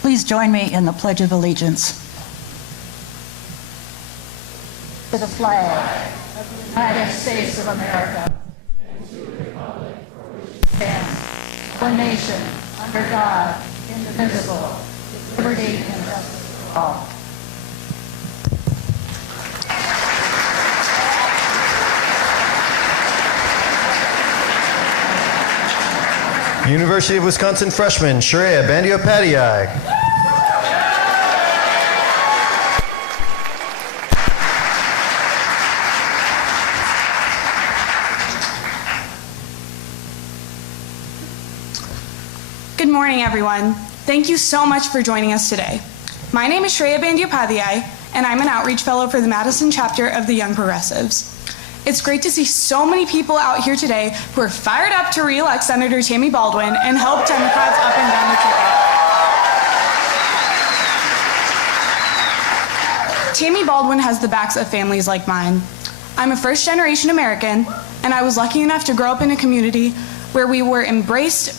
Please join me in the Pledge of Allegiance. To the flag of the United States of America and to the republic for which it stands, one nation, under God, indivisible, with liberty and justice for all. University of Wisconsin freshman Sara Godlewski. Good morning, everyone. Thank you so much for joining us today. My name is Sara Godlewski, and I'm an outreach fellow for the Madison chapter of the Young Progressives. It's great to see so many people out here today who are fired up to re-elect Senator Tammy Baldwin and help Democrats up and down the ticket. Tammy Baldwin has the backs of families like mine. I'm a first-generation American, and I was lucky enough to grow up in a community where we embraced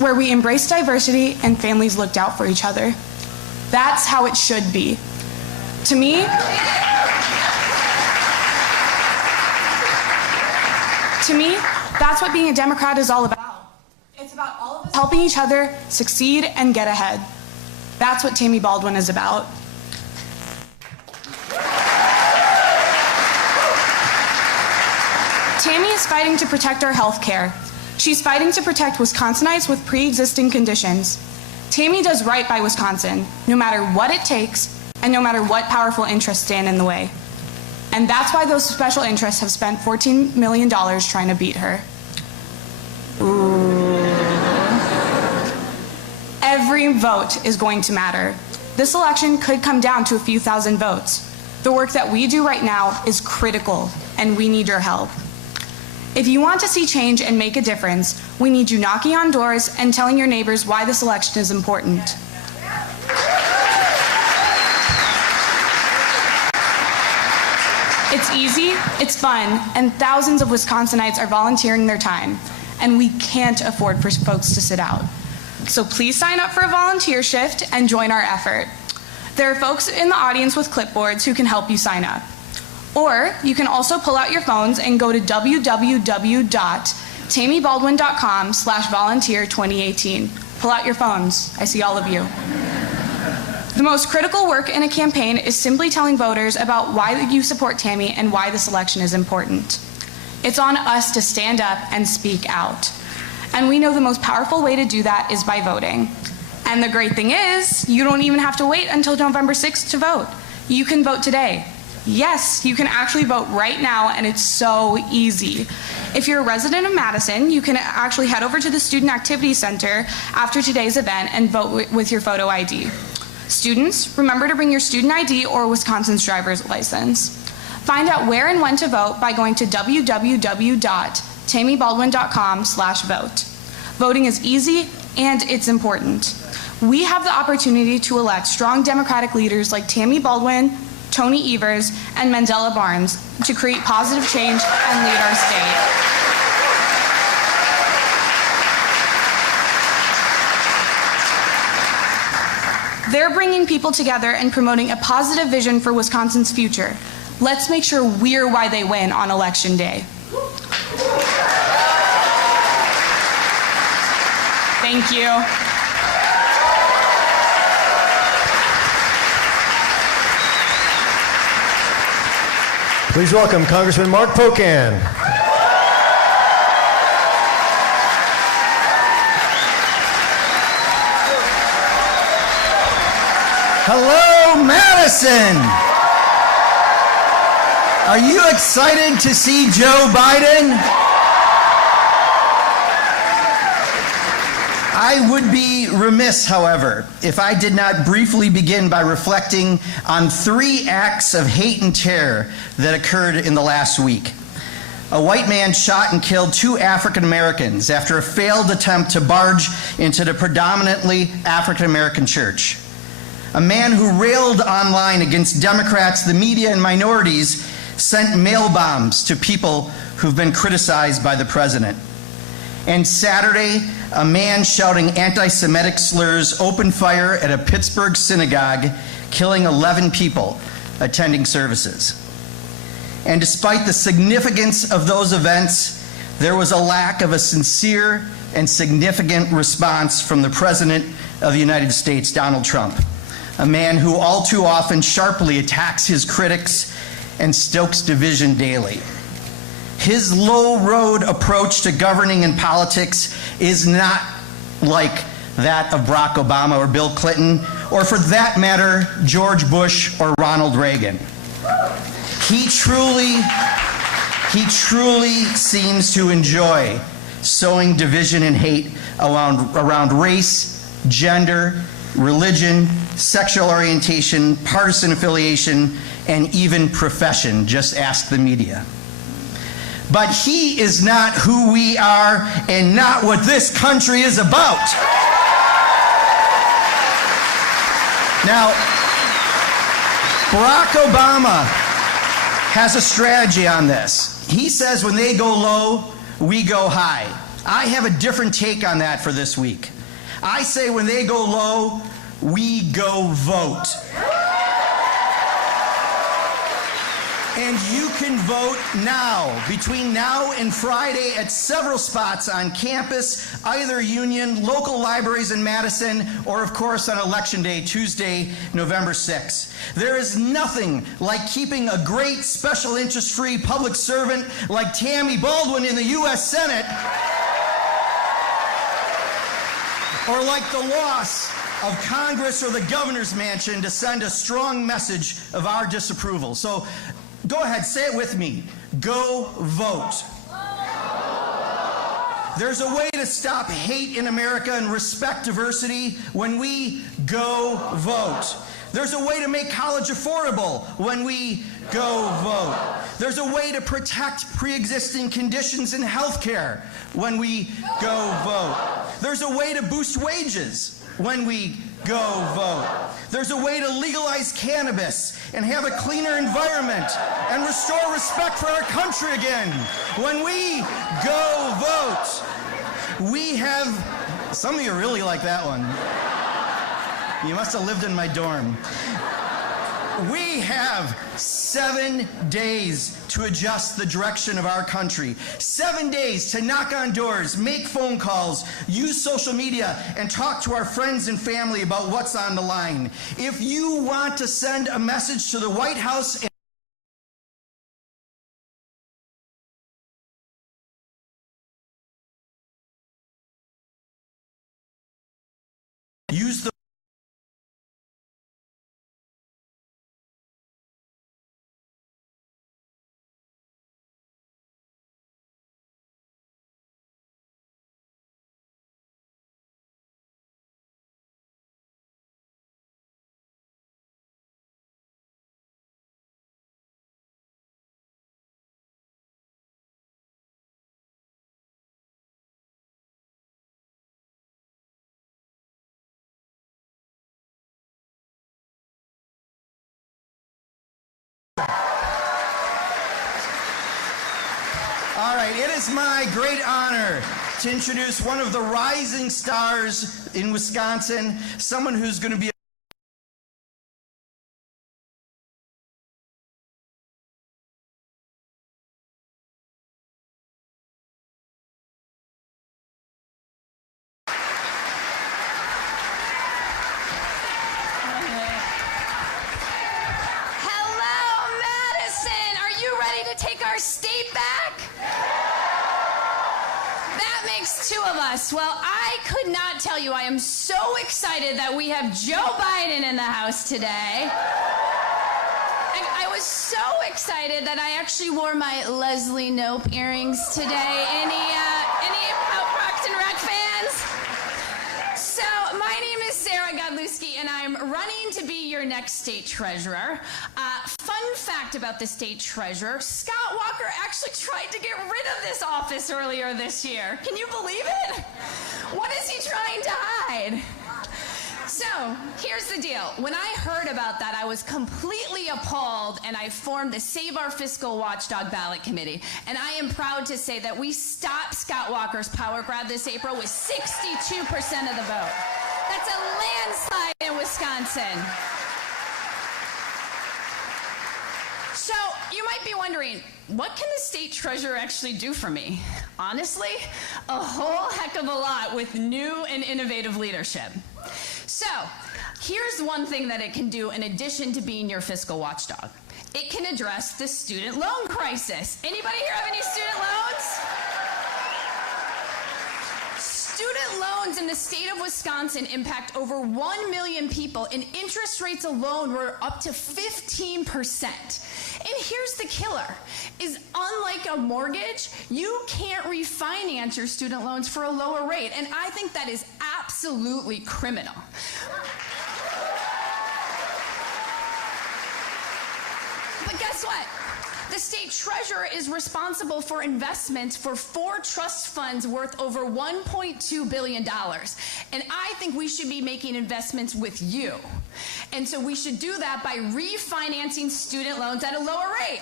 diversity and families looked out for each other. That's how it should be. To me, that's what being a Democrat is all about. It's about all of us helping each other succeed and get ahead. That's what Tammy Baldwin is about. Tammy is fighting to protect our health care. She's fighting to protect Wisconsinites with pre-existing conditions. Tammy does right by Wisconsin, no matter what it takes and no matter what powerful interests stand in the way. And that's why those special interests have spent $14 million trying to beat her. Ooh. Every vote is going to matter. This election could come down to a few thousand votes. The work that we do right now is critical, and we need your help. If you want to see change and make a difference, we need you knocking on doors and telling your neighbors why this election is important. It's easy, it's fun, and thousands of Wisconsinites are volunteering their time, and we can't afford for folks to sit out. So please sign up for a volunteer shift and join our effort. There are folks in the audience with clipboards who can help you sign up. Or you can also pull out your phones and go to www.tammybaldwin.com/volunteer2018. Pull out your phones. I see all of you. The most critical work in a campaign is simply telling voters about why you support Tammy and why this election is important. It's on us to stand up and speak out. And we know the most powerful way to do that is by voting. And the great thing is, you don't even have to wait until November 6th to vote. You can vote today. Yes, you can actually vote right now, and it's so easy. If you're a resident of Madison, you can actually head over to the Student Activity Center after today's event and vote with your photo ID. Students, remember to bring your student ID or Wisconsin's driver's license. Find out where and when to vote by going to www.tammybaldwin.com/vote. Voting is easy and it's important. We have the opportunity to elect strong Democratic leaders like Tammy Baldwin, Tony Evers, and Mandela Barnes to create positive change and lead our state. They're bringing people together and promoting a positive vision for Wisconsin's future. Let's make sure we're why they win on Election Day. Thank you. Please welcome Congressman Mark Pocan. Hello, Madison! Are you excited to see Joe Biden? I would be remiss, however, if I did not briefly begin by reflecting on 3 acts of hate and terror that occurred in the last week. A white man shot and killed 2 African Americans after a failed attempt to barge into the predominantly African American church. A man who railed online against Democrats, the media, and minorities sent mail bombs to people who've been criticized by the president. And Saturday, a man shouting anti-Semitic slurs opened fire at a Pittsburgh synagogue, killing 11 people attending services. And despite the significance of those events, there was a lack of a sincere and significant response from the President of the United States, Donald Trump, a man who all too often sharply attacks his critics and stokes division daily. His low-road approach to governing and politics is not like that of Barack Obama or Bill Clinton, or for that matter, George Bush or Ronald Reagan. He truly seems to enjoy sowing division and hate around race, gender, religion, sexual orientation, partisan affiliation, and even profession. Just ask the media. But he is not who we are and not what this country is about. Now, Barack Obama has a strategy on this. He says when they go low, we go high. I have a different take on that for this week. I say when they go low, we go vote. And you can vote now, between now and Friday at several spots on campus, either Union, local libraries in Madison, or of course on Election Day, Tuesday, November 6th. There is nothing like keeping a great special interest-free public servant like Tammy Baldwin in the U.S. Senate, or like the loss of Congress or the governor's mansion to send a strong message of our disapproval. So go ahead, say it with me. Go vote. There's a way to stop hate in America and respect diversity when we go vote. There's a way to make college affordable when we go vote. There's a way to protect pre-existing conditions in healthcare when we go vote. There's a way to boost wages when we go vote. There's a way to legalize cannabis and have a cleaner environment and restore respect for our country again when we go vote. We have, some of you really like that one. You must have lived in my dorm. We have 7 days to adjust the direction of our country. 7 days to knock on doors, make phone calls, use social media, and talk to our friends and family about what's on the line. If you want to send a message to the White House and use the All right, it is my great honor to introduce one of the rising stars in Wisconsin, someone who's going to be take our state back? That makes two of us. Well, I could not tell you I am so excited that we have Joe Biden in the house today. I was so excited that I actually wore my Leslie Knope earrings today. Any Parks and Rec fans? So my name is Sara Godlewski, and I'm running to be your next state treasurer. Fun fact about the state treasurer, Scott Walker actually tried to get rid of this office earlier this year. Can you believe it? What is he trying to hide? So, here's the deal. When I heard about that, I was completely appalled, and I formed the Save Our Fiscal Watchdog Ballot Committee. And I am proud to say that we stopped Scott Walker's power grab this April with 62% of the vote. That's a landslide in Wisconsin. So, you might be wondering, what can the state treasurer actually do for me? Honestly, a whole heck of a lot with new and innovative leadership. So, here's one thing that it can do in addition to being your fiscal watchdog. It can address the student loan crisis. Anybody here have any student loans? Student loans in the state of Wisconsin impact over 1 million people, and interest rates alone were up to 15%. And here's the killer, is unlike a mortgage, you can't refinance your student loans for a lower rate, and I think that is absolutely criminal. But guess what? The state treasurer is responsible for investments for 4 trust funds worth over $1.2 billion. And I think we should be making investments with you. And so we should do that by refinancing student loans at a lower rate.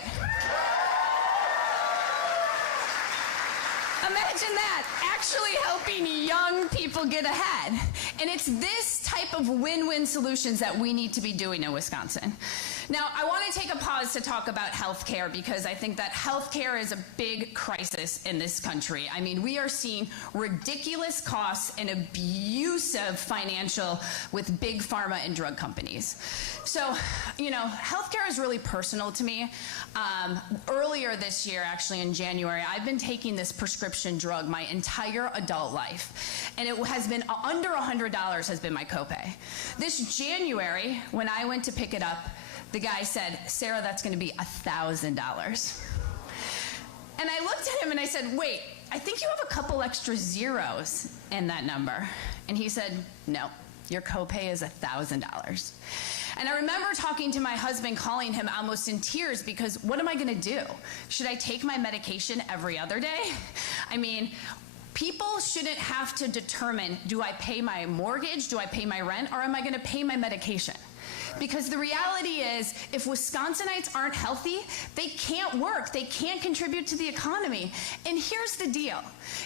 Imagine that, actually helping young people get ahead. And it's this type of win-win solutions that we need to be doing in Wisconsin. Now, I want to take a pause to talk about healthcare because I think that healthcare is a big crisis in this country. I mean, we are seeing ridiculous costs and abusive financial with big pharma and drug companies. So, you know, healthcare is really personal to me. Earlier this year, actually in January, I've been taking this prescription drug my entire adult life. And it has been under $100 has been my copay. This January, when I went to pick it up, the guy said, "Sarah, that's going to be $1,000. And I looked at him and I said, "Wait, I think you have a couple extra zeros in that number." And he said, "No, your copay is $1,000. And I remember talking to my husband, calling him almost in tears because what am I going to do? Should I take my medication every other day? I mean, people shouldn't have to determine, do I pay my mortgage, do I pay my rent, or am I going to pay my medication? Because the reality is, if Wisconsinites aren't healthy, they can't work, they can't contribute to the economy. And here's the deal,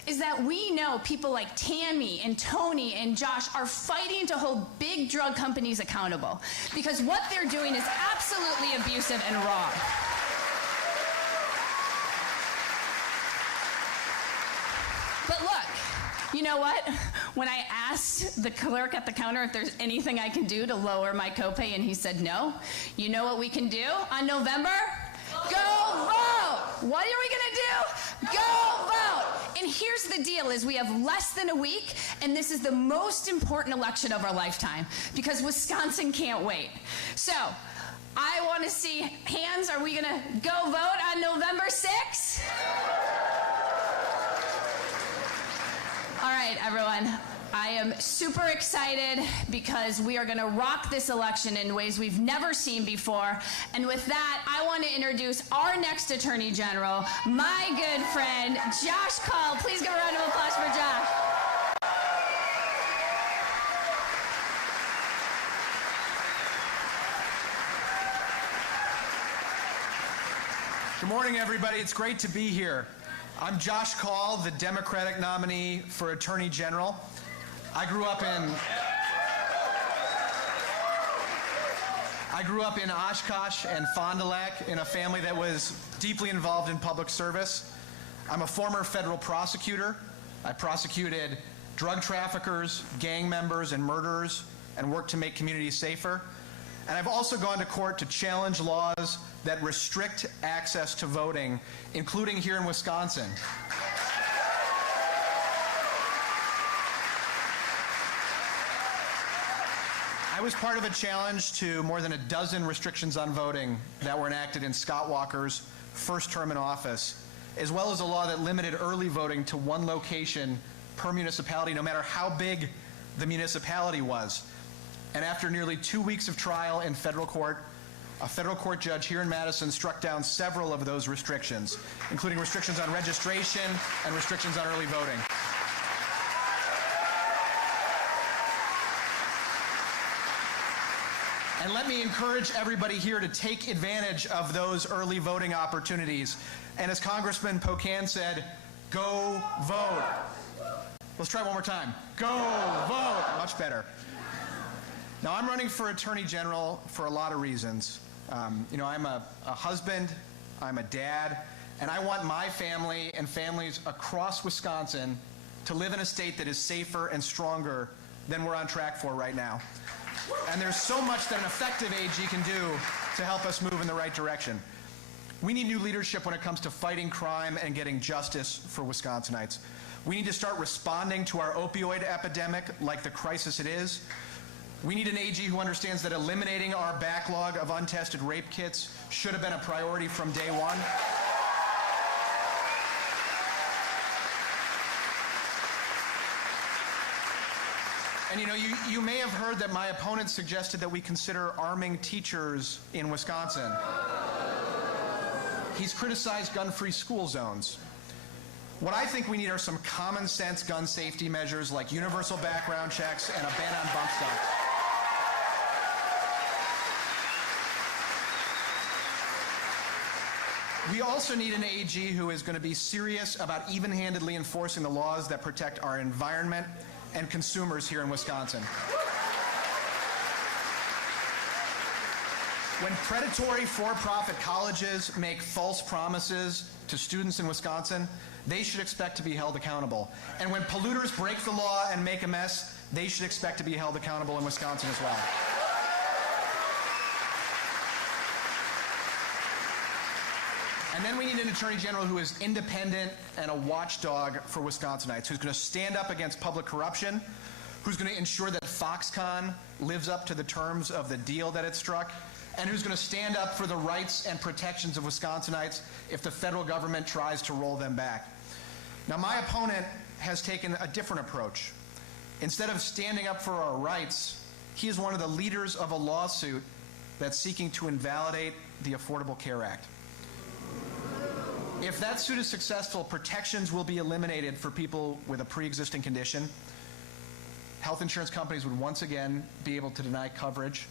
is that we know people like Tammy and Tony and Josh are fighting to hold big drug companies accountable because what they're doing is absolutely abusive and wrong. But look, you know what? When I asked the clerk at the counter if there's anything I can do to lower my copay and he said no, you know what we can do on November? Go vote! What are we gonna do? Go vote! And here's the deal, is we have less than a week, and this is the most important election of our lifetime because Wisconsin can't wait. So, I want to see hands. Are we gonna go vote on November 6th? All right, everyone. I am super excited because we are going to rock this election in ways we've never seen before. And with that, I want to introduce our next Attorney General, my good friend, Josh Kaul. Please give a round of applause for Josh. Good morning, everybody. It's great to be here. I'm Josh Kaul, the Democratic nominee for Attorney General. I grew up in Oshkosh and Fond du Lac in a family that was deeply involved in public service. I'm a former federal prosecutor. I prosecuted drug traffickers, gang members, and murderers, and worked to make communities safer. And I've also gone to court to challenge laws that restrict access to voting, including here in Wisconsin. I was part of a challenge to more than a dozen restrictions on voting that were enacted in Scott Walker's first term in office, as well as a law that limited early voting to one location per municipality, no matter how big the municipality was. And after nearly 2 weeks of trial in federal court, a federal court judge here in Madison struck down several of those restrictions, including restrictions on registration and restrictions on early voting. And let me encourage everybody here to take advantage of those early voting opportunities. And as Congressman Pocan said, go vote. Let's try one more time. Go vote. Much better. Now, I'm running for Attorney General for a lot of reasons. I'm a husband, I'm a dad, and I want my family and families across Wisconsin to live in a state that is safer and stronger than we're on track for right now. And there's so much that an effective AG can do to help us move in the right direction. We need new leadership when it comes to fighting crime and getting justice for Wisconsinites. We need to start responding to our opioid epidemic like the crisis it is. We need an AG who understands that eliminating our backlog of untested rape kits should have been a priority from day one. And you may have heard that my opponent suggested that we consider arming teachers in Wisconsin. He's criticized gun-free school zones. What I think we need are some common sense gun safety measures like universal background checks and a ban on bump stocks. We also need an AG who is going to be serious about even-handedly enforcing the laws that protect our environment and consumers here in Wisconsin. When predatory for-profit colleges make false promises to students in Wisconsin, they should expect to be held accountable. And when polluters break the law and make a mess, they should expect to be held accountable in Wisconsin as well. And then we need an Attorney General who is independent and a watchdog for Wisconsinites, who's going to stand up against public corruption, who's going to ensure that Foxconn lives up to the terms of the deal that it struck, and who's going to stand up for the rights and protections of Wisconsinites if the federal government tries to roll them back. Now, my opponent has taken a different approach. Instead of standing up for our rights, he is one of the leaders of a lawsuit that's seeking to invalidate the Affordable Care Act. If that suit is successful, protections will be eliminated for people with a pre-existing condition. Health insurance companies would once again be able to deny coverage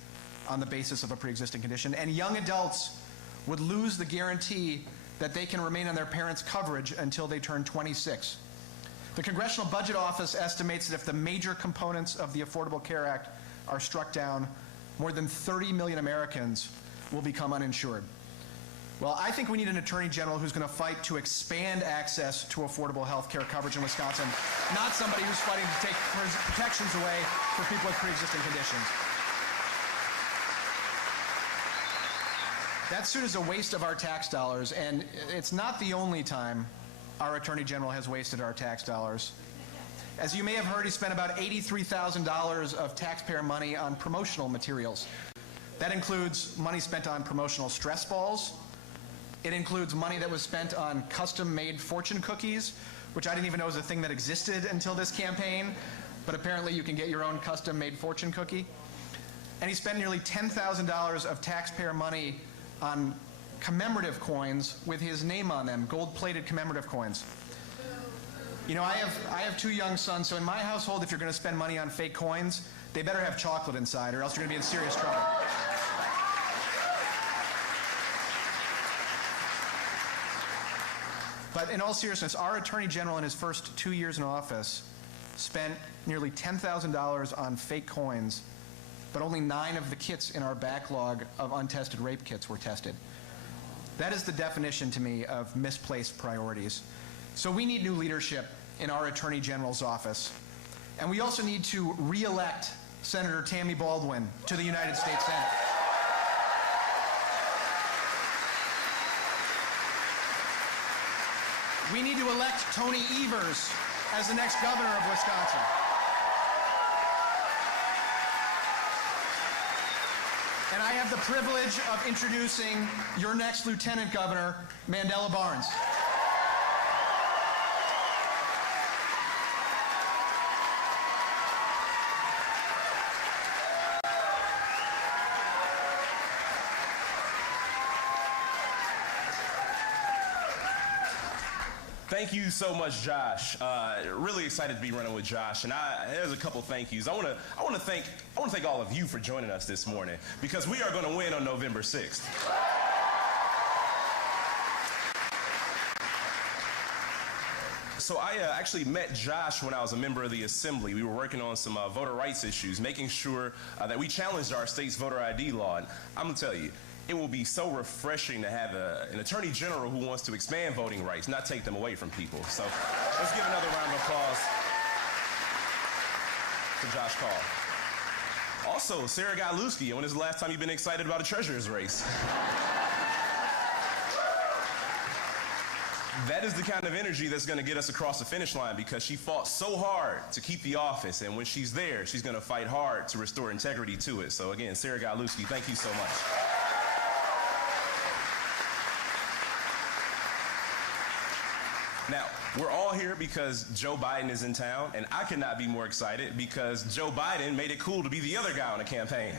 on the basis of a pre-existing condition, and young adults would lose the guarantee that they can remain on their parents' coverage until they turn 26. The Congressional Budget Office estimates that if the major components of the Affordable Care Act are struck down, more than 30 million Americans will become uninsured. Well, I think we need an Attorney General who's going to fight to expand access to affordable health care coverage in Wisconsin, not somebody who's fighting to take protections away for people with pre-existing conditions. That suit is a waste of our tax dollars, and it's not the only time our Attorney General has wasted our tax dollars. As you may have heard, he spent about $83,000 of taxpayer money on promotional materials. That includes money spent on promotional stress balls. It includes money that was spent on custom-made fortune cookies, which I didn't even know was a thing that existed until this campaign, but apparently you can get your own custom-made fortune cookie. And he spent nearly $10,000 of taxpayer money on commemorative coins with his name on them, gold-plated commemorative coins. I have two young sons, so in my household, if you're going to spend money on fake coins, they better have chocolate inside, or else you're going to be in serious trouble. But in all seriousness, our Attorney General in his first 2 years in office spent nearly $10,000 on fake coins, but only 9 of the kits in our backlog of untested rape kits were tested. That is the definition to me of misplaced priorities. So we need new leadership in our Attorney General's office. And we also need to re-elect Senator Tammy Baldwin to the United States Senate. We need to elect Tony Evers as the next governor of Wisconsin. And I have the privilege of introducing your next Lieutenant Governor, Mandela Barnes. Thank you so much, Josh. Really excited to be running with Josh, and there's a couple thank yous. I want to thank all of you for joining us this morning, because we are going to win on November 6th. So I actually met Josh when I was a member of the Assembly. We were working on some voter rights issues, making sure that we challenged our state's voter ID law. And I'm going to tell you, it will be so refreshing to have an attorney general who wants to expand voting rights, not take them away from people. So let's give another round of applause for Josh Kaul. Also, Sara Godlewski, when is the last time you've been excited about a treasurer's race? That is the kind of energy that's going to get us across the finish line, because she fought so hard to keep the office, and when she's there, she's going to fight hard to restore integrity to it. So again, Sara Godlewski, thank you so much. Now, we're all here because Joe Biden is in town, and I could not be more excited because Joe Biden made it cool to be the other guy on the campaign.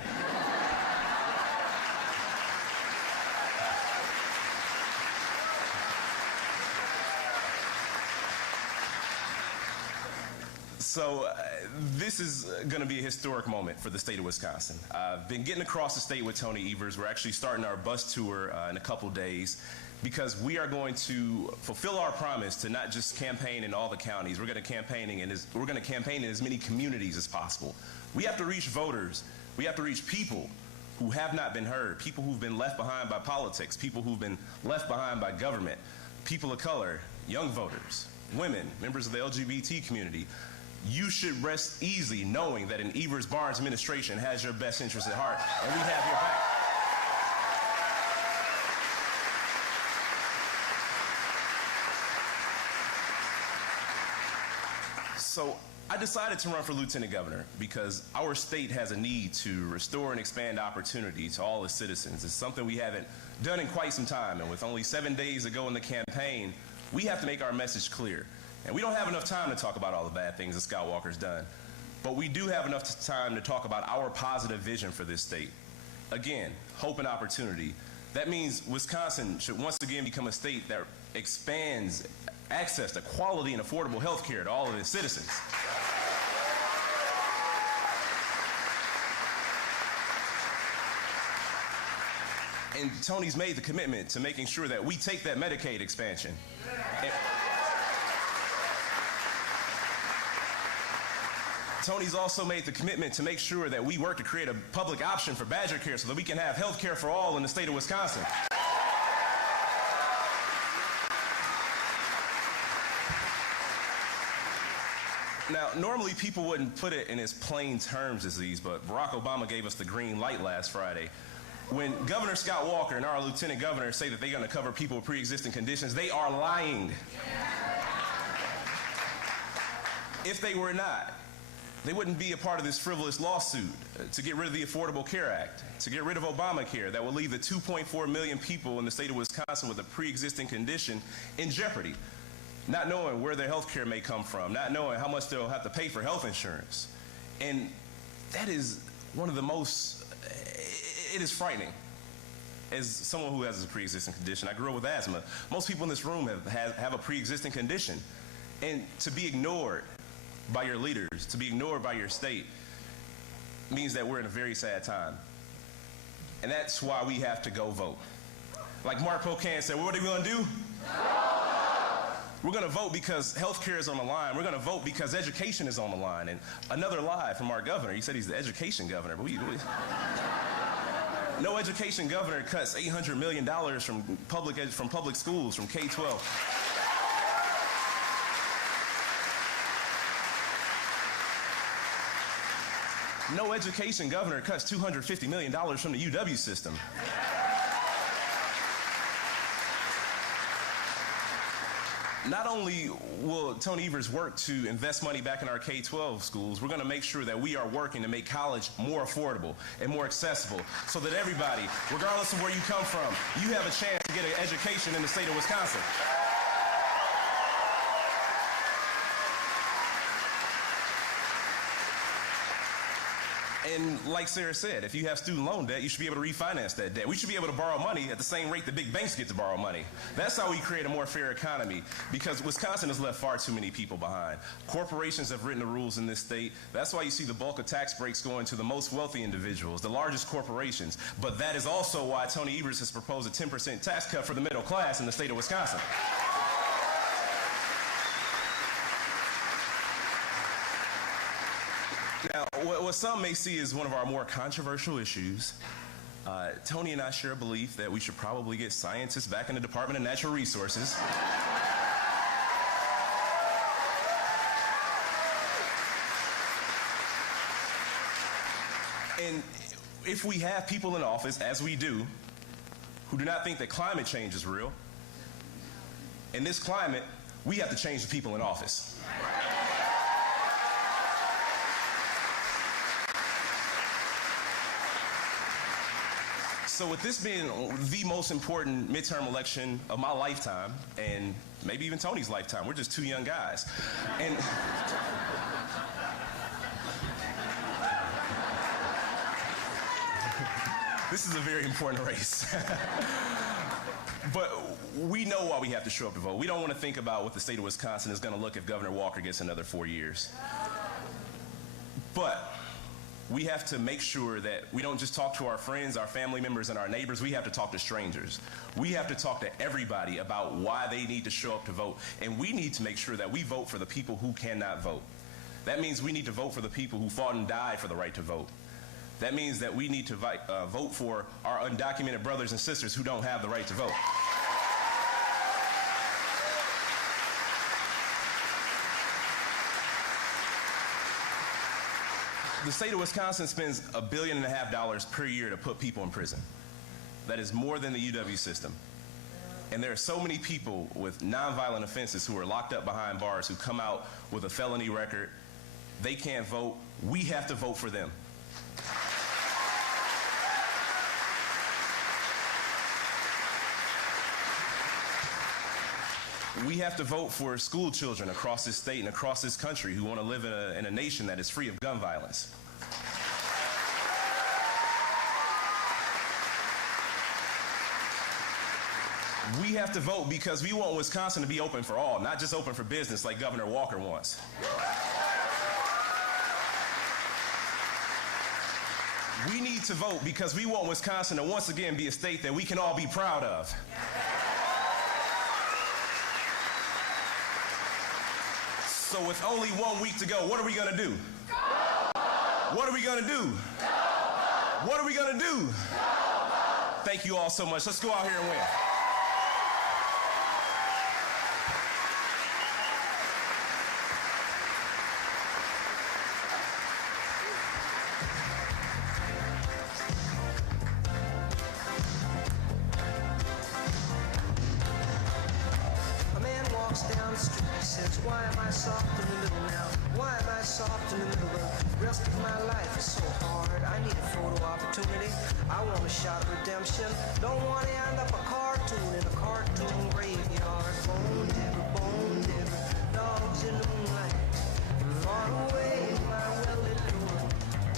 So this is going to be a historic moment for the state of Wisconsin. I've been getting across the state with Tony Evers. We're actually starting our bus tour in a couple days, because we are going to fulfill our promise to not just campaign in all the counties. We're going to campaign in as many communities as possible. We have to reach voters. We have to reach people who have not been heard, people who've been left behind by politics, people who've been left behind by government, people of color, young voters, women, members of the LGBT community. You should rest easy knowing that an Evers-Barnes administration has your best interests at heart, and we have your back. So I decided to run for lieutenant governor because our state has a need to restore and expand opportunity to all its citizens. It's something we haven't done in quite some time, and with only 7 days to go in the campaign, we have to make our message clear. And we don't have enough time to talk about all the bad things that Scott Walker's done, but we do have enough time to talk about our positive vision for this state. Again, hope and opportunity. That means Wisconsin should once again become a state that expands access to quality and affordable health care to all of its citizens. And Tony's made the commitment to making sure that we take that Medicaid expansion. Tony's also made the commitment to make sure that we work to create a public option for Badger Care so that we can have health care for all in the state of Wisconsin. Now, normally people wouldn't put it in as plain terms as these, but Barack Obama gave us the green light last Friday. When Governor Scott Walker and our lieutenant governor say that they're going to cover people with pre-existing conditions, they are lying. If they were not, they wouldn't be a part of this frivolous lawsuit to get rid of the Affordable Care Act, to get rid of Obamacare that will leave the 2.4 million people in the state of Wisconsin with a pre-existing condition in jeopardy, not knowing where their health care may come from, not knowing how much they'll have to pay for health insurance. And that is one of the most, it is frightening. As someone who has a pre-existing condition, I grew up with asthma. Most people in this room have a pre-existing condition. And to be ignored by your leaders, to be ignored by your state, means that we're in a very sad time. And that's why we have to go vote. Like Mark Pocan said, what are we going to do? We're going to vote because health care is on the line. We're going to vote because education is on the line. And another lie from our governor. He said he's the education governor, but no education governor cuts $800 million from public schools, from K-12. No education governor cuts $250 million from the UW system. Not only will Tony Evers work to invest money back in our K-12 schools, we're going to make sure that we are working to make college more affordable and more accessible so that everybody, regardless of where you come from, you have a chance to get an education in the state of Wisconsin. And like Sara said, if you have student loan debt, you should be able to refinance that debt. We should be able to borrow money at the same rate that big banks get to borrow money. That's how we create a more fair economy, because Wisconsin has left far too many people behind. Corporations have written the rules in this state. That's why you see the bulk of tax breaks going to the most wealthy individuals, the largest corporations. But that is also why Tony Evers has proposed a 10% tax cut for the middle class in the state of Wisconsin. Now, what some may see as one of our more controversial issues, Tony and I share a belief that we should probably get scientists back in the Department of Natural Resources. And if we have people in office, as we do, who do not think that climate change is real, in this climate, we have to change the people in office. So with this being the most important midterm election of my lifetime, and maybe even Tony's lifetime, we're just two young guys. And this is a very important race. But we know why we have to show up to vote. We don't want to think about what the state of Wisconsin is going to look if Governor Walker gets another 4 years. But we have to make sure that we don't just talk to our friends, our family members, and our neighbors. We have to talk to strangers. We have to talk to everybody about why they need to show up to vote. And we need to make sure that we vote for the people who cannot vote. That means we need to vote for the people who fought and died for the right to vote. That means that we need to vote for our undocumented brothers and sisters who don't have the right to vote. The state of Wisconsin spends $1.5 billion per year to put people in prison. That is more than the UW system. And there are so many people with nonviolent offenses who are locked up behind bars who come out with a felony record. They can't vote. We have to vote for them. We have to vote for school children across this state and across this country who want to live in a nation that is free of gun violence. We have to vote because we want Wisconsin to be open for all, not just open for business like Governor Walker wants. We need to vote because we want Wisconsin to once again be a state that we can all be proud of. So with only 1 week to go, what are we going to do? Go! What are we going to do? Go! What are we going to do? Go! Thank you all so much. Let's go out here and win. A man walks down the street. Says, why am I soft in the middle now? Why am I soft in the middle? The rest of my life is so hard. I need a photo opportunity. I want a shot of redemption. Don't want to end up a cartoon in a cartoon graveyard. Bone digger, dogs in the moonlight. Far away, my well-lit door.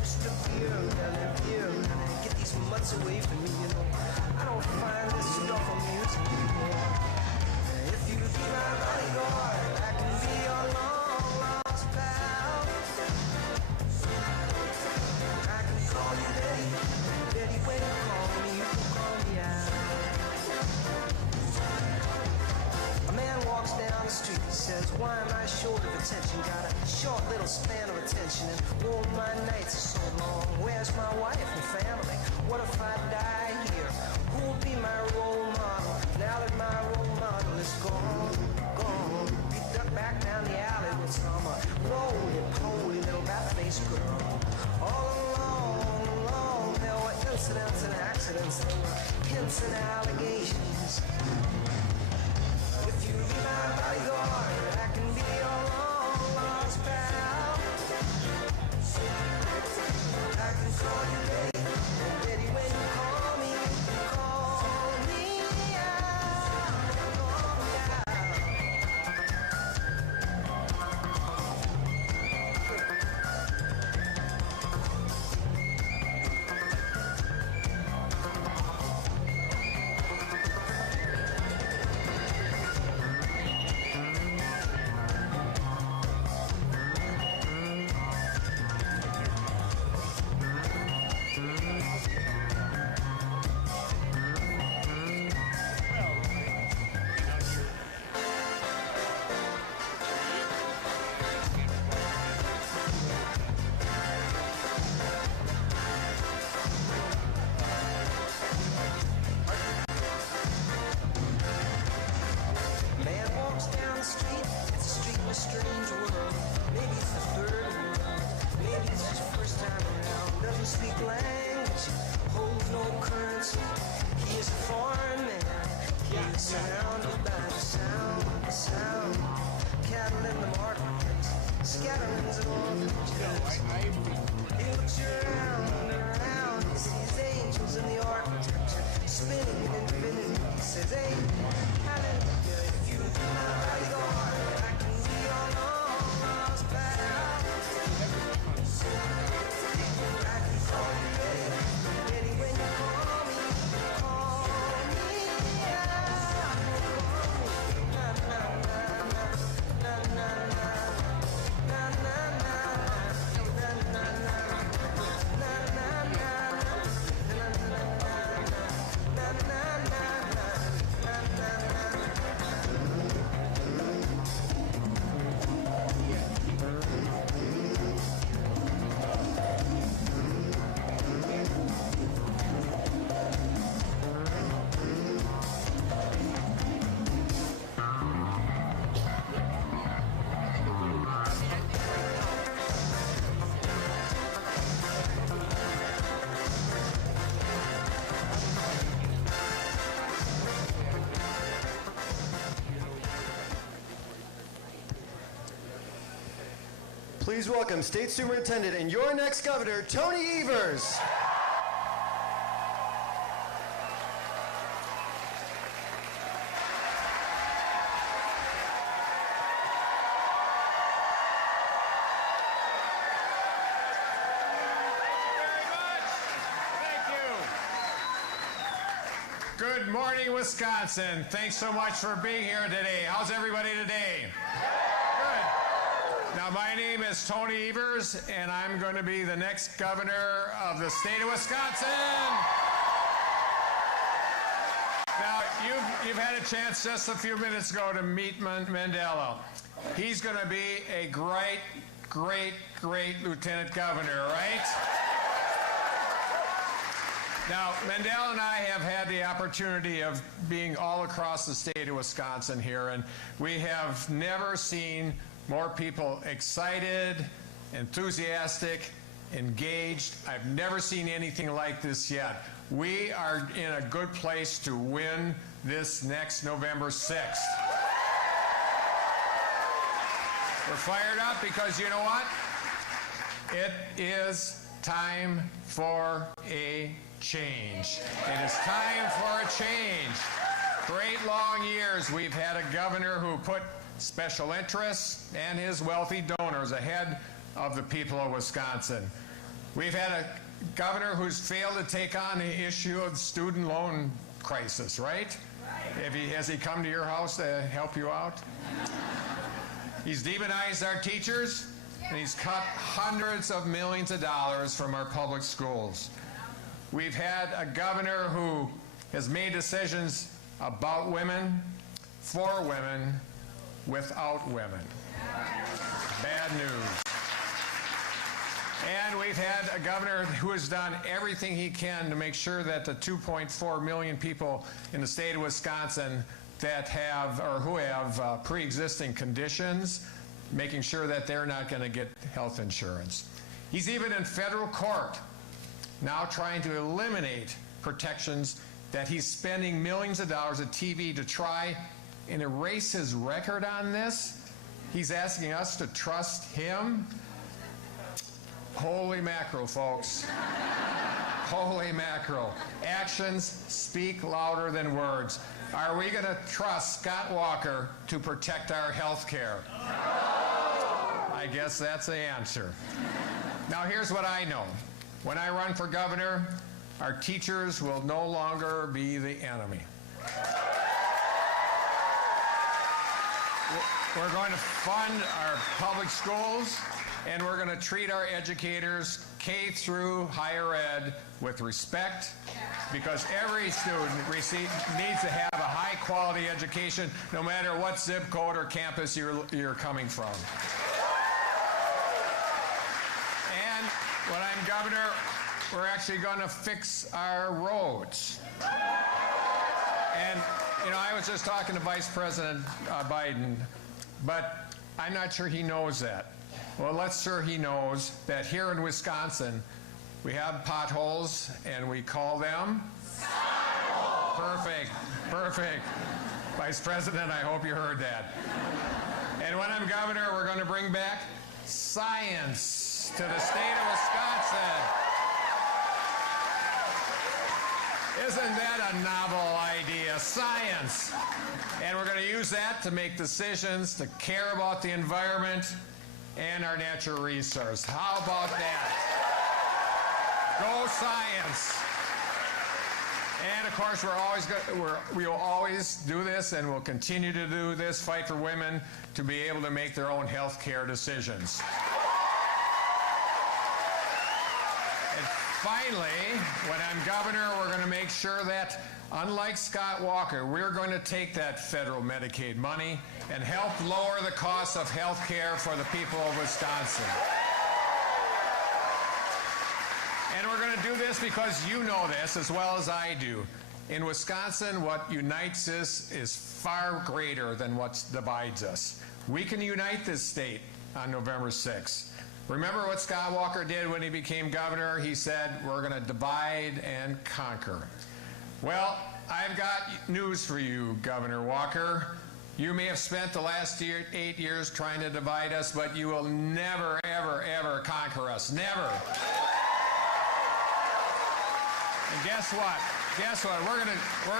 Mr. Beer, get these mutts away from me, you know. I don't find this stuff amusing anymore. If you be my bodyguard, I can be your long-lost pal. I can call you Betty, Betty when you call me, you can call me out. A man walks down the street, he says, why am I short of attention? Got a short little span of attention, and oh, my nights are so long. Where's my wife and family? What if I die here? Who'll be my role model now that my role model is gone? Be ducked back down the alley with some roly-poly little bat-faced girl. All along, there were incidents and accidents, there were hints and allegations. If you be my bodyguard, I can be your long-lost pal. I can call you Betty, and Betty when you call me out. Call me out. surrounded by the sound. Cattle in the marketplace, scatterings of orphanages. He looks around and around, he sees angels in the architecture, spinning in infinity. He says, hey, hallelujah, if you be my bodyguard, I can be your long-lost pal. I can call you ready when you call me out. Na na na na na na na na Please welcome State Superintendent and your next governor, Tony Evers. Good morning, Wisconsin. Thanks so much for being here today. How's everybody today? Good. Now, my name is Tony Evers, and I'm going to be the next governor of the state of Wisconsin. Now, you've had a chance just a few minutes ago to meet Mandela. He's going to be a great, great, great lieutenant governor, right? Now, Mandela and I have had the opportunity of being all across the state of Wisconsin here, and we have never seen more people excited, enthusiastic, engaged. I've never seen anything like this yet. We are in a good place to win this next November 6th. We're fired up because you know what? It is time for a change. It is time for a change. For 8 long years, we've had a governor who put special interests and his wealthy donors ahead of the people of Wisconsin. We've had a governor who's failed to take on the issue of the student loan crisis, right? Has he come to your house to help you out? He's demonized our teachers, and he's cut hundreds of millions of dollars from our public schools. We've had a governor who has made decisions about women, for women, without women. Bad news. And we've had a governor who has done everything he can to make sure that the 2.4 million people in the state of Wisconsin that have, or who have pre-existing conditions, making sure that they're not going to get health insurance. He's even in federal court now trying to eliminate protections that he's spending millions of dollars at TV to try and erase his record on this. He's asking us to trust him. Holy mackerel, folks. Holy mackerel. Actions speak louder than words. Are we going to trust Scott Walker to protect our health care? I guess that's the answer. Now, here's what I know. When I run for governor, our teachers will no longer be the enemy. We're going to fund our public schools, and we're going to treat our educators, K through higher ed, with respect, because every student needs to have a high-quality education, no matter what zip code or campus you're coming from. And when I'm governor, we're actually going to fix our roads. And, you know, I was just talking to Vice President Biden, but I'm not sure he knows that. Well, let's sure he knows that here in Wisconsin, we have potholes, and we call them potholes. Perfect, perfect. Vice President, I hope you heard that. And when I'm governor, we're going to bring back science to the state of Wisconsin. Isn't that a novel idea? Science. And we're going to use that to make decisions to care about the environment and our natural resource. How about that? Go science. And of course, we will always do this, and we'll continue to do this, fight for women to be able to make their own health care decisions. And finally, when I'm governor, we're going to make sure that, unlike Scott Walker, we're going to take that federal Medicaid money and help lower the cost of health care for the people of Wisconsin. And we're going to do this because you know this as well as I do. In Wisconsin, what unites us is far greater than what divides us. We can unite this state on November 6th. Remember what Scott Walker did when he became governor? He said, we're going to divide and conquer. Well, I've got news for you, Governor Walker. You may have spent the last 8 years trying to divide us, but you will never, ever, ever conquer us. Never. And guess what? Guess what? We're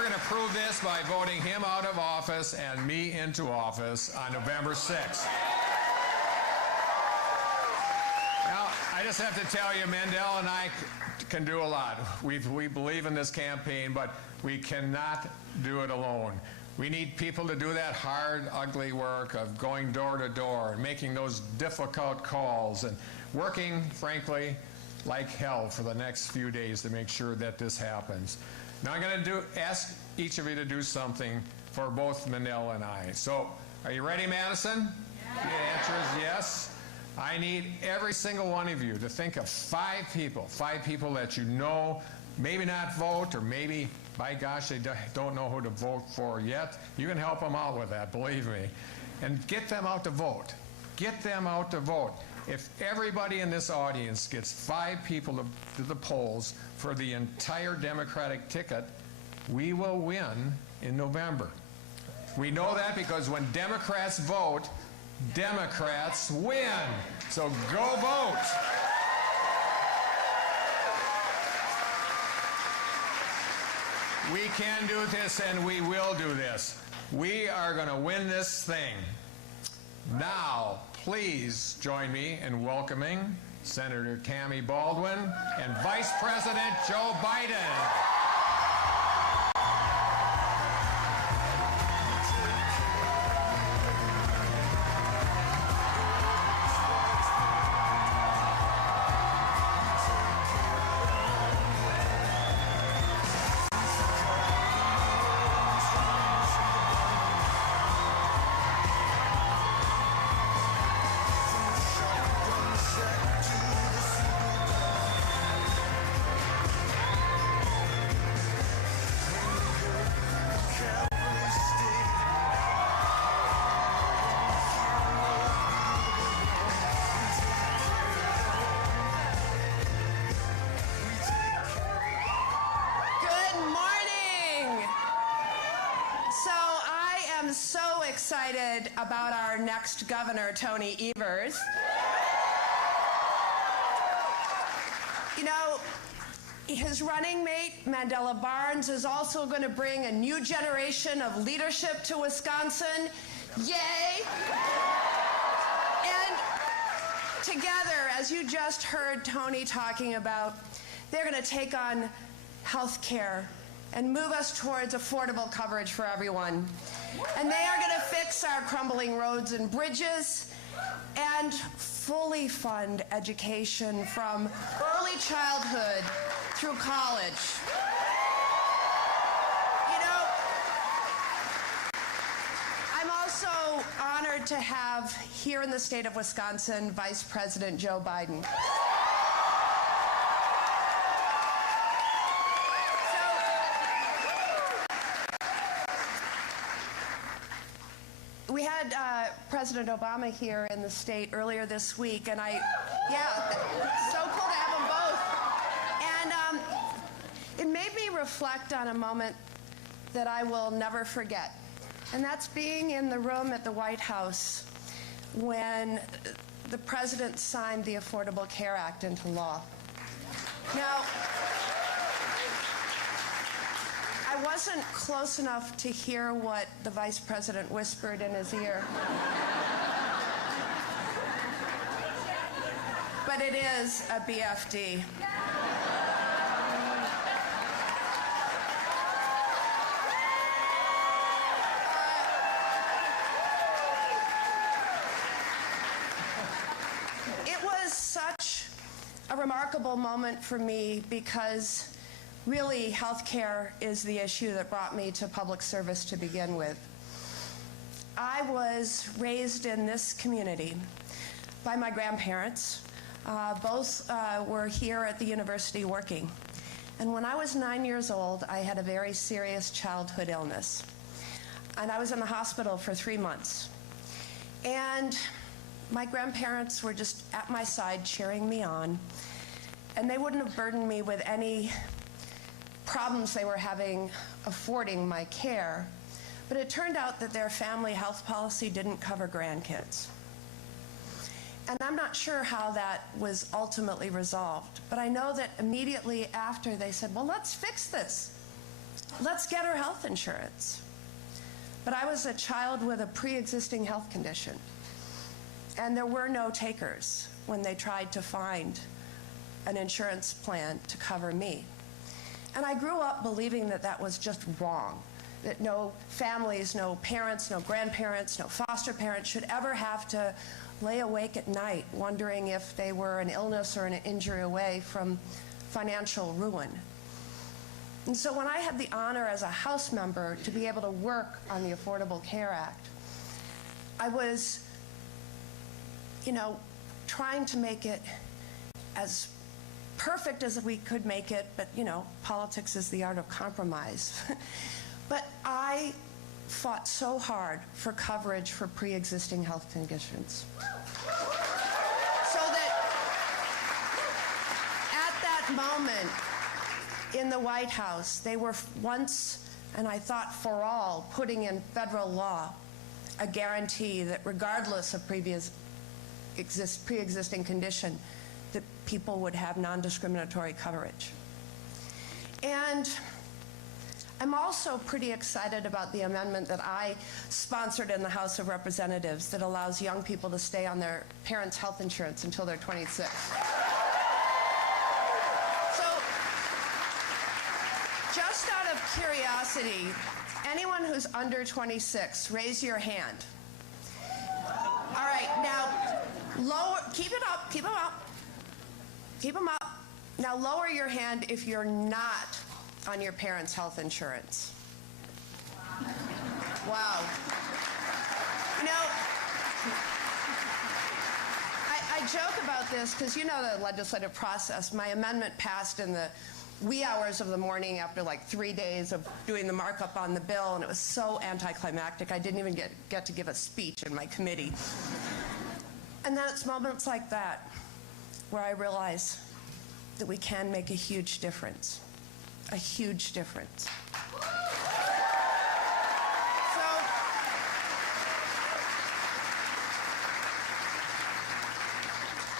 gonna prove this by voting him out of office and me into office on November 6th. Now, I just have to tell you, Mandela and I can do a lot. We believe in this campaign, but we cannot do it alone. We need people to do that hard, ugly work of going door to door and making those difficult calls and working, frankly, like hell for the next few days to make sure that this happens. Now I'm going to ask each of you to do something for both Mandela and I. So, are you ready, Madison? Yeah. The answer is yes. I need every single one of you to think of 5 people that you know, maybe not vote, or maybe, by gosh, they don't know who to vote for yet. You can help them out with that, believe me. And get them out to vote. Get them out to vote. If everybody in this audience gets 5 people to the polls for the entire Democratic ticket, we will win in November. We know that because when Democrats vote, Democrats win. So go vote. We can do this, and we will do this. We are going to win this thing. Now, please join me in welcoming Senator Tammy Baldwin and Vice President Joe Biden. Excited about our next governor, Tony Evers. You know, his running mate, Mandela Barnes, is also going to bring a new generation of leadership to Wisconsin. Yay! And together, as you just heard Tony talking about, they're going to take on health care and move us towards affordable coverage for everyone. And they are going to fix our crumbling roads and bridges and fully fund education from early childhood through college. You know, I'm also honored to have here in the state of Wisconsin Vice President Joe Biden. We had President Obama here in the state earlier this week, and so cool to have them both. And it made me reflect on a moment that I will never forget. And that's being in the room at the White House when the president signed the Affordable Care Act into law. Now, I wasn't close enough to hear what the vice president whispered in his ear. But it is a BFD. It was such a remarkable moment for me because really healthcare is the issue that brought me to public service to begin with. I was raised in this community by my grandparents. Both were here at the university working. And when I was 9 years old, I had a very serious childhood illness. And I was in the hospital for 3 months. And my grandparents were just at my side cheering me on. And they wouldn't have burdened me with any problems they were having affording my care. But it turned out that their family health policy didn't cover grandkids. And I'm not sure how that was ultimately resolved, but I know that immediately after they said, well, let's fix this. Let's get her health insurance. But I was a child with a pre-existing health condition, and there were no takers when they tried to find an insurance plan to cover me. And I grew up believing that that was just wrong, that no families, no parents, no grandparents, no foster parents should ever have to lay awake at night wondering if they were an illness or an injury away from financial ruin. And so when I had the honor as a House member to be able to work on the Affordable Care Act, I was, trying to make it as perfect as we could make it, but, politics is the art of compromise. But I fought so hard for coverage for pre-existing health conditions. So that at that moment in the White House, they were once, and I thought for all, putting in federal law a guarantee that regardless of pre-existing condition, that people would have non-discriminatory coverage. And I'm also pretty excited about the amendment that I sponsored in the House of Representatives that allows young people to stay on their parents' health insurance until they're 26. So, just out of curiosity, anyone who's under 26, raise your hand. All right, now, keep it up, keep them up. Keep them up. Now lower your hand if you're not on your parents' health insurance. Wow. I joke about this because the legislative process. My amendment passed in the wee hours of the morning after like 3 days of doing the markup on the bill, and it was so anticlimactic I didn't even get to give a speech in my committee. And then it's moments like that where I realize that we can make a huge difference. A huge difference.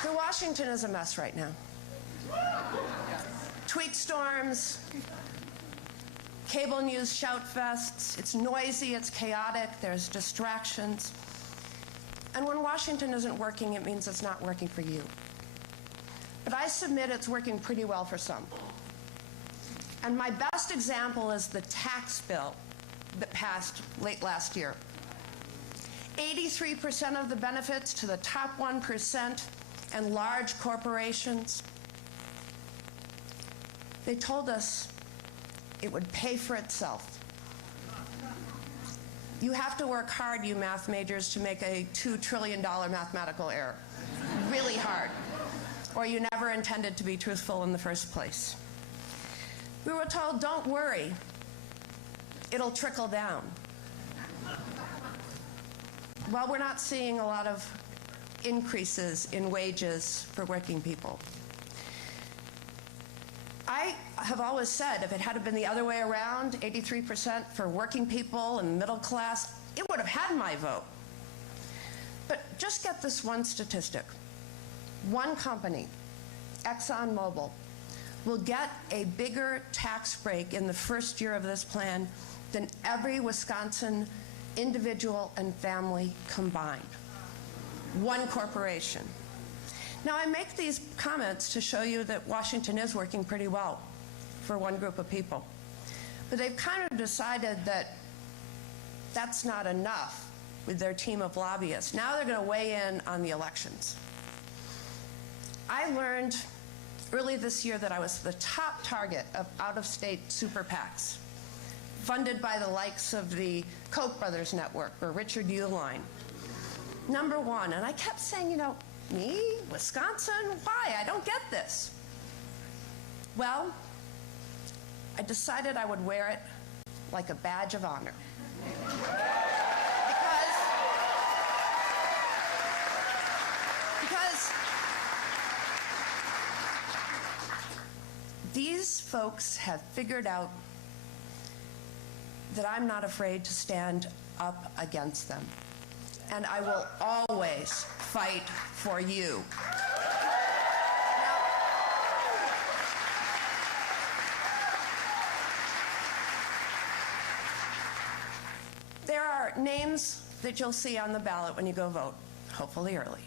So Washington is a mess right now. Tweet storms, cable news shout fests, it's noisy, it's chaotic, there's distractions. And when Washington isn't working, it means it's not working for you. But I submit it's working pretty well for some. And my best example is the tax bill that passed late last year. 83% of the benefits to the top 1% and large corporations. They told us it would pay for itself. You have to work hard, you math majors, to make a $2 trillion mathematical error. Really hard. Or you never intended to be truthful in the first place. We were told, don't worry, it'll trickle down. Well, we're not seeing a lot of increases in wages for working people. I have always said if it had been the other way around, 83% for working people and middle class, it would have had my vote. But just get this one statistic. One company, ExxonMobil, will get a bigger tax break in the first year of this plan than every Wisconsin individual and family combined. One corporation. Now, I make these comments to show you that Washington is working pretty well for one group of people. But they've kind of decided that that's not enough with their team of lobbyists. Now they're going to weigh in on the elections. I learned early this year that I was the top target of out-of-state super PACs, funded by the likes of the Koch brothers network or Richard Uihlein. Number one, and I kept saying, you know, me, Wisconsin, why? I don't get this. Well, I decided I would wear it like a badge of honor. Because these folks have figured out that I'm not afraid to stand up against them. And I will always fight for you. There are names that you'll see on the ballot when you go vote, hopefully early.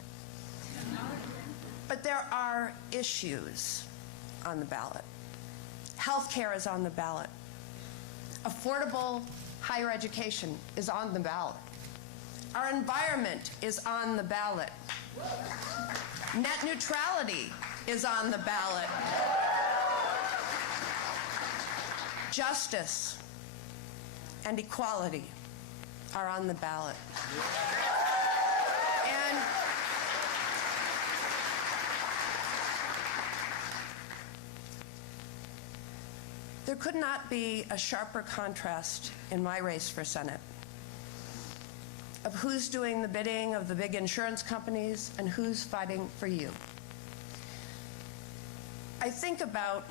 But there are issues on the ballot. Healthcare is on the ballot. Affordable higher education is on the ballot. Our environment is on the ballot. Net neutrality is on the ballot. Justice and equality are on the ballot. And there could not be a sharper contrast in my race for Senate of who's doing the bidding of the big insurance companies and who's fighting for you. I think about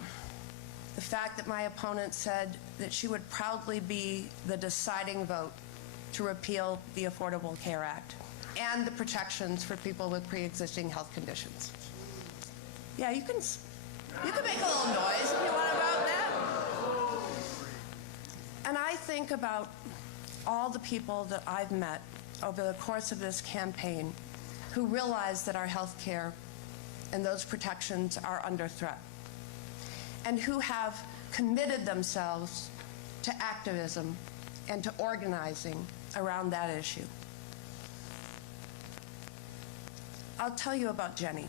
the fact that my opponent said that she would proudly be the deciding vote to repeal the Affordable Care Act and the protections for people with pre-existing health conditions. Yeah, you can make a little noise if you want about that. And I think about all the people that I've met over the course of this campaign who realize that our health care and those protections are under threat, and who have committed themselves to activism and to organizing around that issue. I'll tell you about Jenny.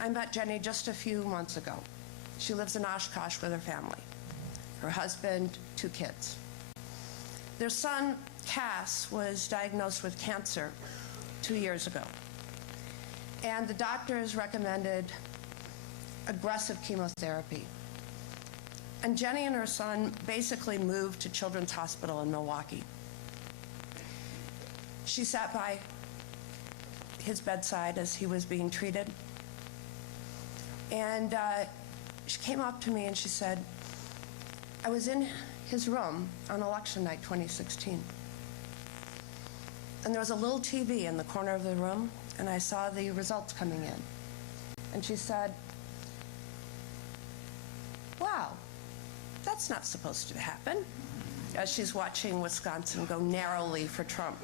I met Jenny just a few months ago. She lives in Oshkosh with her family, her husband, 2 kids. Their son, Cass, was diagnosed with cancer 2 years ago. And the doctors recommended aggressive chemotherapy. And Jenny and her son basically moved to Children's Hospital in Milwaukee. She sat by his bedside as he was being treated. And she came up to me and she said, I was in his room on election night 2016. And there was a little TV in the corner of the room, and I saw the results coming in. And she said, wow, that's not supposed to happen, as she's watching Wisconsin go narrowly for Trump.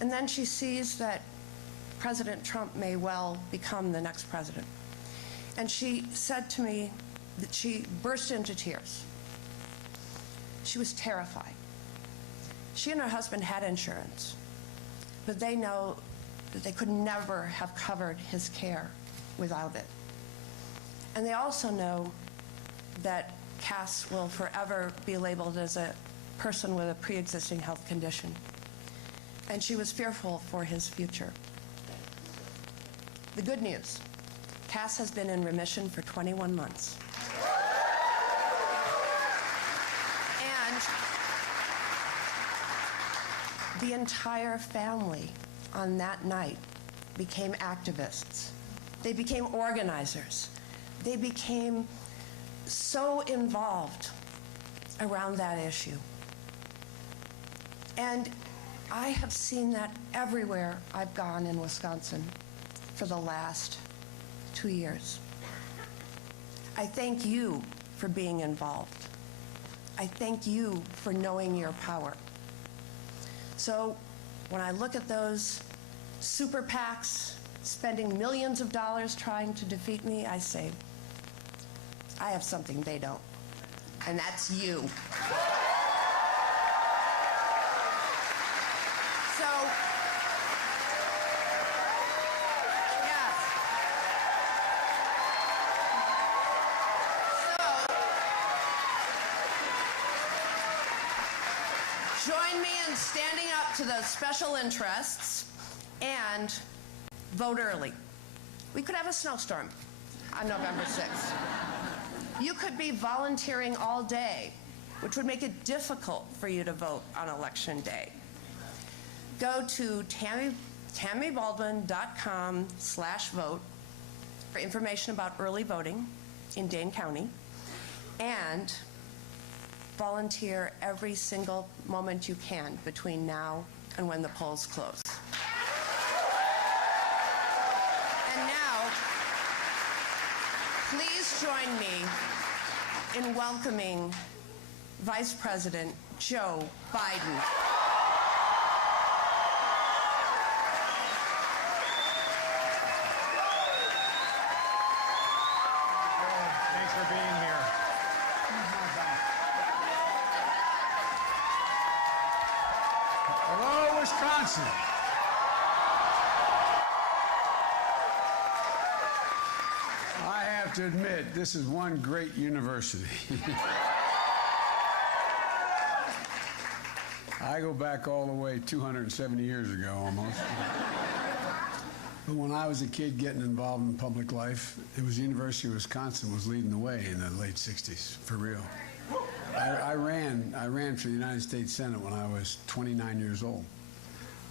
And then she sees that President Trump may well become the next president. And she said to me that she burst into tears. She was terrified. She and her husband had insurance, but they know that they could never have covered his care without it. And they also know that Cass will forever be labeled as a person with a pre-existing health condition. And she was fearful for his future. The good news, Cass has been in remission for 21 months. And the entire family on that night became activists. They became organizers. They became so involved around that issue. And I have seen that everywhere I've gone in Wisconsin for the last 2 years. I thank you for being involved. I thank you for knowing your power. So when I look at those super PACs spending millions of dollars trying to defeat me, I say, I have something they don't, and that's you. So, yes. So, join me in standing up to those special interests and vote early. We could have a snowstorm on November 6th. You could be volunteering all day, which would make it difficult for you to vote on Election Day. Go to tammybaldwin.com/vote for information about early voting in Dane County, and volunteer every single moment you can between now and when the polls close. And now, please join me in welcoming Vice President Joe Biden. Thanks for being here. Hello, Wisconsin. I have to admit, this is one great university. I go back all the way 270 years ago almost. But when I was a kid getting involved in public life, it was the University of Wisconsin was leading the way in the late 60s, for real. I ran for the United States Senate when I was 29 years old.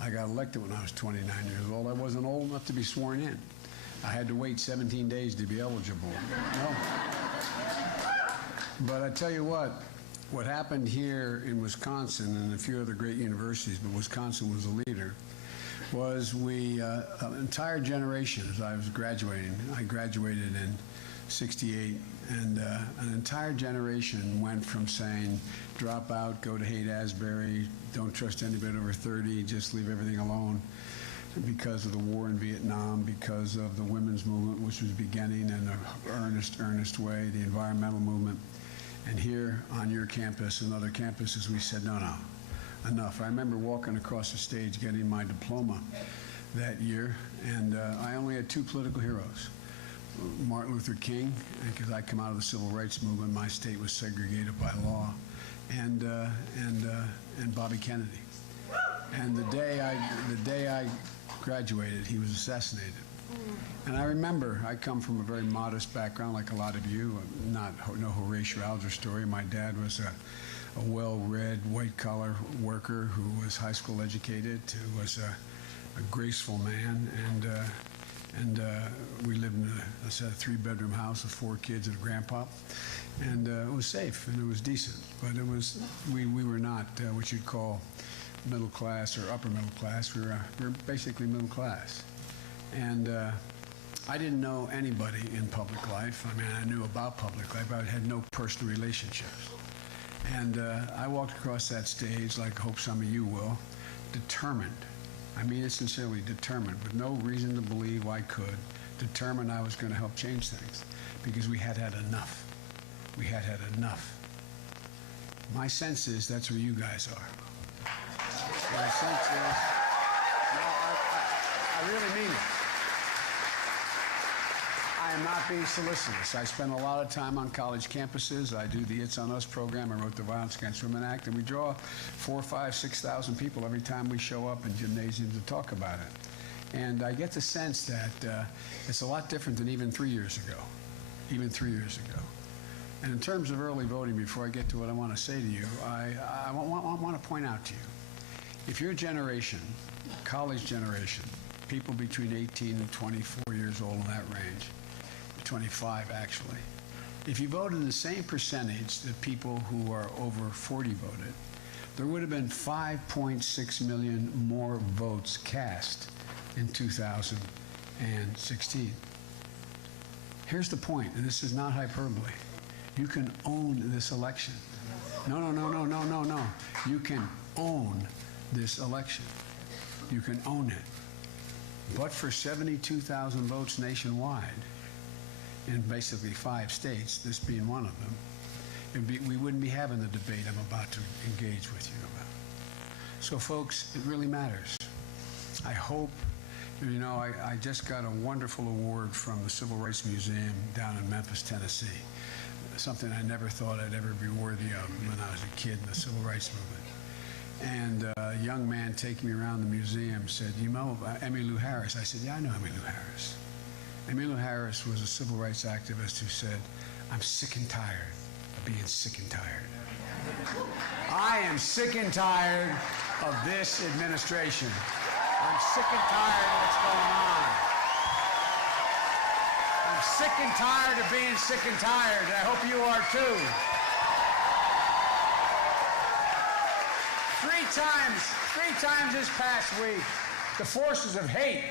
I got elected when I was 29 years old. I wasn't old enough to be sworn in. I had to wait 17 days to be eligible. No. But I tell you what happened here in Wisconsin and a few other great universities, but Wisconsin was the leader, was an entire generation, as I was graduating, I graduated in '68, and an entire generation went from saying, drop out, go to Haight-Ashbury, don't trust anybody over 30, just leave everything alone, because of the war in Vietnam, because of the women's movement, which was beginning in an earnest way, the environmental movement. And here on your campus and other campuses, we said, no, enough. I remember walking across the stage getting my diploma that year, and I only had two political heroes. Martin Luther King, because I come out of the civil rights movement, my state was segregated by law, and Bobby Kennedy. And the day I graduated, he was assassinated. And I remember, I come from a very modest background, like a lot of you, no Horatio Alger story. My dad was a well-read, white-collar worker who was high school educated, who was a graceful man, and we lived in a 3-bedroom house with 4 kids and a grandpa, and it was safe and it was decent, but it was we were not what you'd call middle class or upper middle class. We were basically middle class, and I didn't know anybody in public life. I mean, I knew about public life, but I had no personal relationships. And I walked across that stage, like I hope some of you will, determined. I mean it sincerely, determined, with no reason to believe I could, determined I was going to help change things, because we had had enough. We had had enough. My sense is that's where you guys are. My sense is, no, I really mean it. I am not being solicitous. I spend a lot of time on college campuses. I do the It's On Us program. I wrote the Violence Against Women Act, and we draw 4,000, 5,000, 6,000 people every time we show up in gymnasiums to talk about it. And I get the sense that it's a lot different than even 3 years ago. Even 3 years ago. And in terms of early voting, before I get to what I want to say to you, I want to point out to you, if your generation, college generation, people between 18 and 24 years old in that range, 25 actually, If you voted the same percentage that people who are over 40 voted, there would have been 5.6 million more votes cast in 2016. Here's the point, and this is not hyperbole. You can own this election. No. You can own this election. You can own it. But for 72,000 votes nationwide, in basically 5 states, this being one of them, we wouldn't be having the debate I'm about to engage with you about. So folks, it really matters. I hope, you know, I just got a wonderful award from the Civil Rights Museum down in Memphis, Tennessee. Something I never thought I'd ever be worthy of when I was a kid in the Civil Rights Movement. And a young man taking me around the museum said, "You know Emmylou Harris?" I said, "Yeah, I know Emmylou Harris." Emmylou Harris was a civil rights activist who said, "I'm sick and tired of being sick and tired. I am sick and tired of this administration. I'm sick and tired of what's going on. I'm sick and tired of being sick and tired, and I hope you are too." Three times this past week, the forces of hate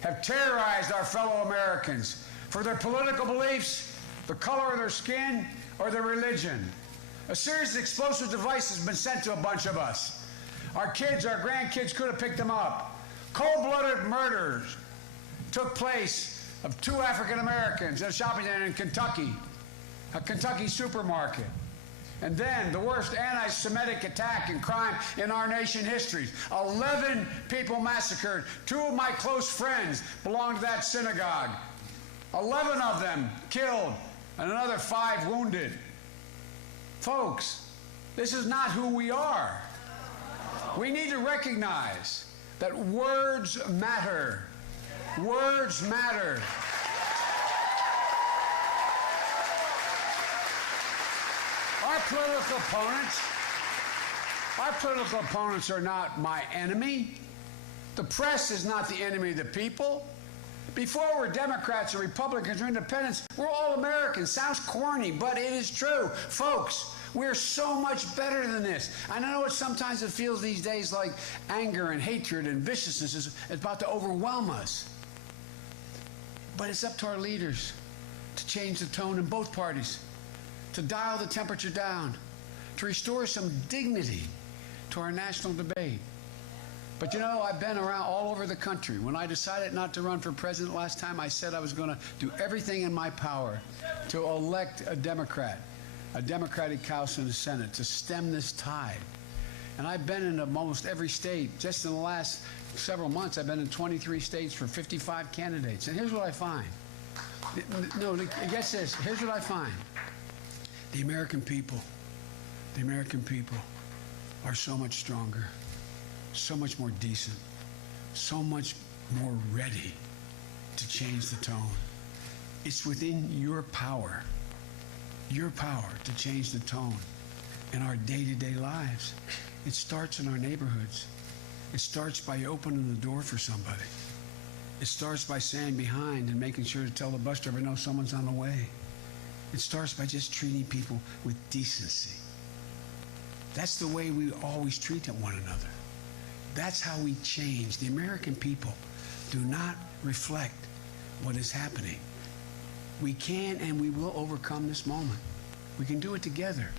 have terrorized our fellow Americans for their political beliefs, the color of their skin, or their religion. A series of explosive devices has been sent to a bunch of us. Our kids, our grandkids could have picked them up. Cold-blooded murders took place of 2 African Americans in a shopping center in Kentucky, a Kentucky supermarket. And then the worst anti-Semitic attack and crime in our nation history. 11 people massacred. 2 of my close friends belonged to that synagogue. 11 of them killed and another 5 wounded. Folks, this is not who we are. We need to recognize that words matter. Words matter. Our political opponents are not my enemy. The press is not the enemy of the people. Before we're Democrats or Republicans or independents, we're all Americans. Sounds corny, but it is true. Folks, we're so much better than this. I know sometimes it feels these days like anger and hatred and viciousness is about to overwhelm us. But it's up to our leaders to change the tone in both parties, to dial the temperature down, to restore some dignity to our national debate. But you know, I've been around all over the country. When I decided not to run for president last time, I said I was going to do everything in my power to elect a Democrat, a Democratic House and a Senate, to stem this tide. And I've been in almost every state. Just in the last several months, I've been in 23 states for 55 candidates. And here's what I find. No, guess this. Here's what I find. The American people are so much stronger, so much more decent, so much more ready to change the tone. It's within your power to change the tone in our day-to-day lives. It starts in our neighborhoods. It starts by opening the door for somebody. It starts by standing behind and making sure to tell the bus driver, no, someone's on the way. It starts by just treating people with decency. That's the way we always treat one another. That's how we change. The American people do not reflect what is happening. We can and we will overcome this moment. We can do it together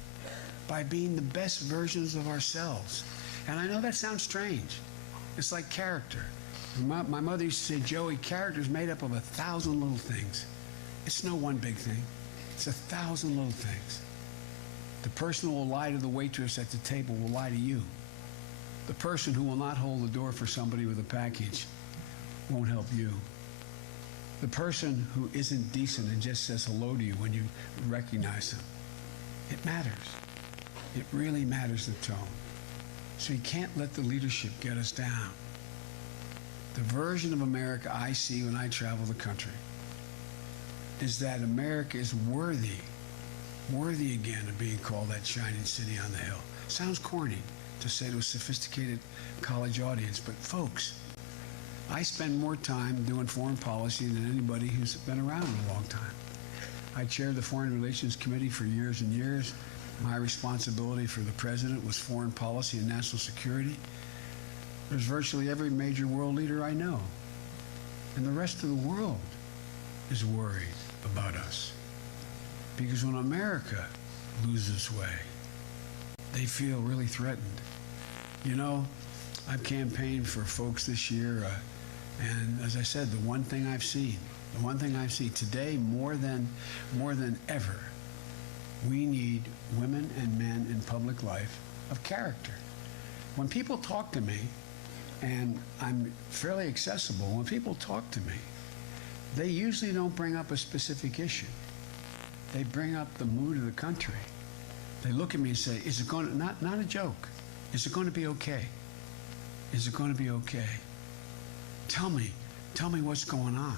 by being the best versions of ourselves. And I know that sounds strange. It's like character. My mother used to say, Joey, character is made up of 1,000 little things. It's no one big thing. It's 1,000 little things. The person who will lie to the waitress at the table will lie to you. The person who will not hold the door for somebody with a package won't help you. The person who isn't decent and just says hello to you when you recognize them. It matters. It really matters, the tone. So you can't let the leadership get us down. The version of America I see when I travel the country is that America is worthy again of being called that shining city on the hill. Sounds corny to say to a sophisticated college audience, but folks, I spend more time doing foreign policy than anybody who's been around in a long time. I chaired the Foreign Relations Committee for years and years. My responsibility for the president was foreign policy and national security. There's virtually every major world leader I know. And the rest of the world is worried about us. Because when America loses way, they feel really threatened. You know, I've campaigned for folks this year, and as I said, the one thing I've seen today more than ever, we need women and men in public life of character. When people talk to me, and I'm fairly accessible, when people talk to me, they usually don't bring up a specific issue. They bring up the mood of the country. They look at me and say, is it going to, not a joke, is it going to be okay? Is it going to be okay? Tell me what's going on.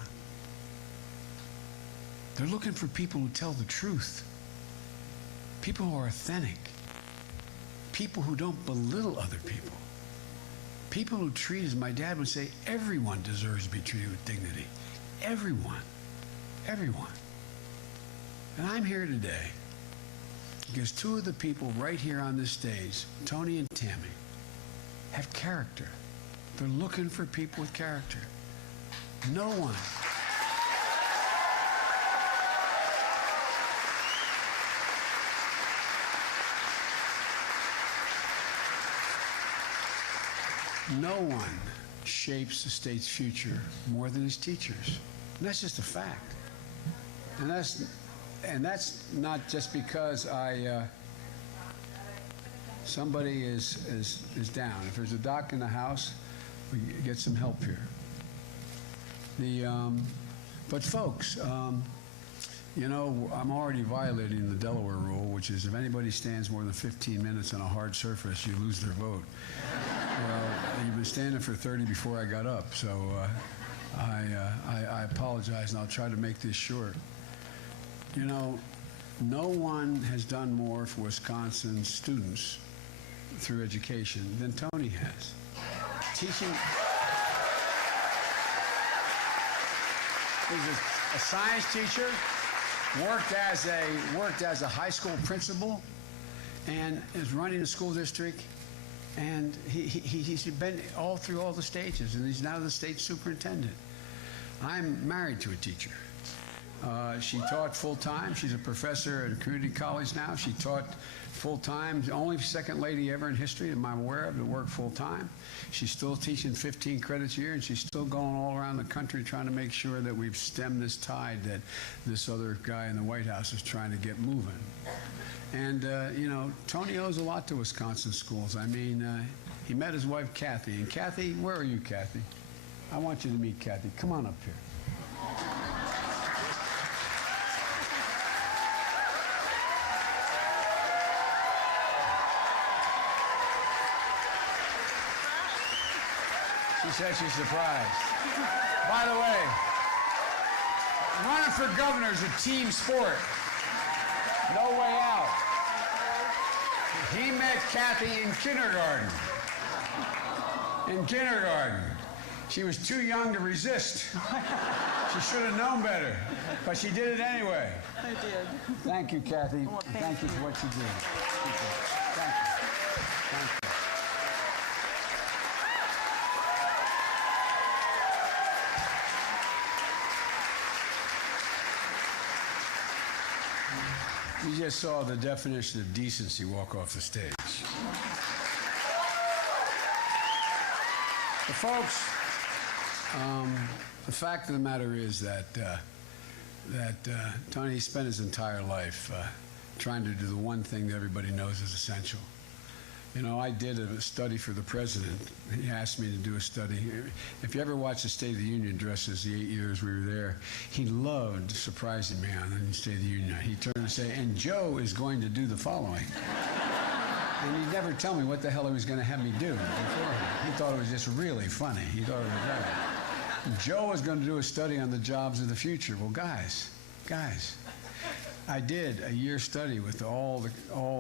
They're looking for people who tell the truth. People who are authentic. People who don't belittle other people. People who treat, as my dad would say, everyone deserves to be treated with dignity. Everyone. Everyone. And I'm here today because two of the people right here on this stage, Tony and Tammy, have character. They're looking for people with character. No one. No one shapes the state's future more than his teachers. And that's just a fact. And that's not just because somebody is down. If there's a doc in the house, we get some help here. But folks, you know, I'm already violating the Delaware rule, which is if anybody stands more than 15 minutes on a hard surface, you lose their vote. Well, you've been standing for 30 before I got up, so I apologize, and I'll try to make this short. You know, no one has done more for Wisconsin students through education than Tony has. Teaching. He's a science teacher, worked as a high school principal, and is running a school district. And he's been all through all the stages, and he's now the state superintendent. I'm married to a teacher. She taught full-time. She's a professor at a community college now. She taught full-time, the only second lady ever in history that I'm aware of to work full-time. She's still teaching 15 credits a year, and she's still going all around the country trying to make sure that we've stemmed this tide that this other guy in the White House is trying to get moving. And, you know, Tony owes a lot to Wisconsin schools. I mean, he met his wife, Kathy. And Kathy, where are you, Kathy? I want you to meet Kathy. Come on up here. She said she's surprised. By the way, running for governor is a team sport. No way out. He met Kathy in kindergarten. In kindergarten. She was too young to resist. She should have known better, but she did it anyway. I did. Thank you, Kathy. Well, thank you for what you did. Thank you. Thank you. You just saw the definition of decency walk off the stage. But folks, the fact of the matter is that Tony spent his entire life trying to do the one thing that everybody knows is essential. You know, I did a study for the president. He asked me to do a study. If you ever watch the State of the Union addresses, the 8 years we were there, he loved surprising me on the State of the Union. He turned and say, and Joe is going to do the following. And he'd never tell me what the hell he was going to have me do beforehand. He thought it was just really funny. He thought it was right. Joe was going to do a study on the jobs of the future. Well, guys, I did a year study with all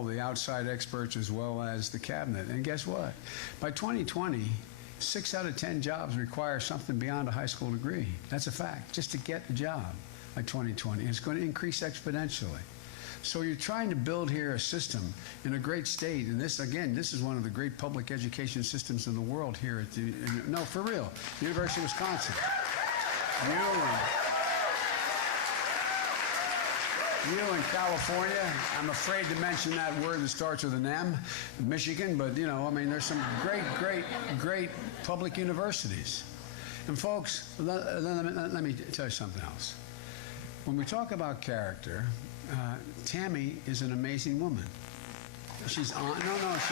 the outside experts as well as the cabinet. And guess what? By 2020, 6 out of 10 jobs require something beyond a high school degree. That's a fact, just to get a job. by 2020. It's going to increase exponentially. So you're trying to build here a system in a great state, and this, again, this is one of the great public education systems in the world here at the, no, for real, University of Wisconsin. You in California, I'm afraid to mention that word that starts with an M, Michigan, but you know, I mean, there's some great public universities. And folks, let me tell you something else. When we talk about character, Tammy is an amazing woman. She's honest.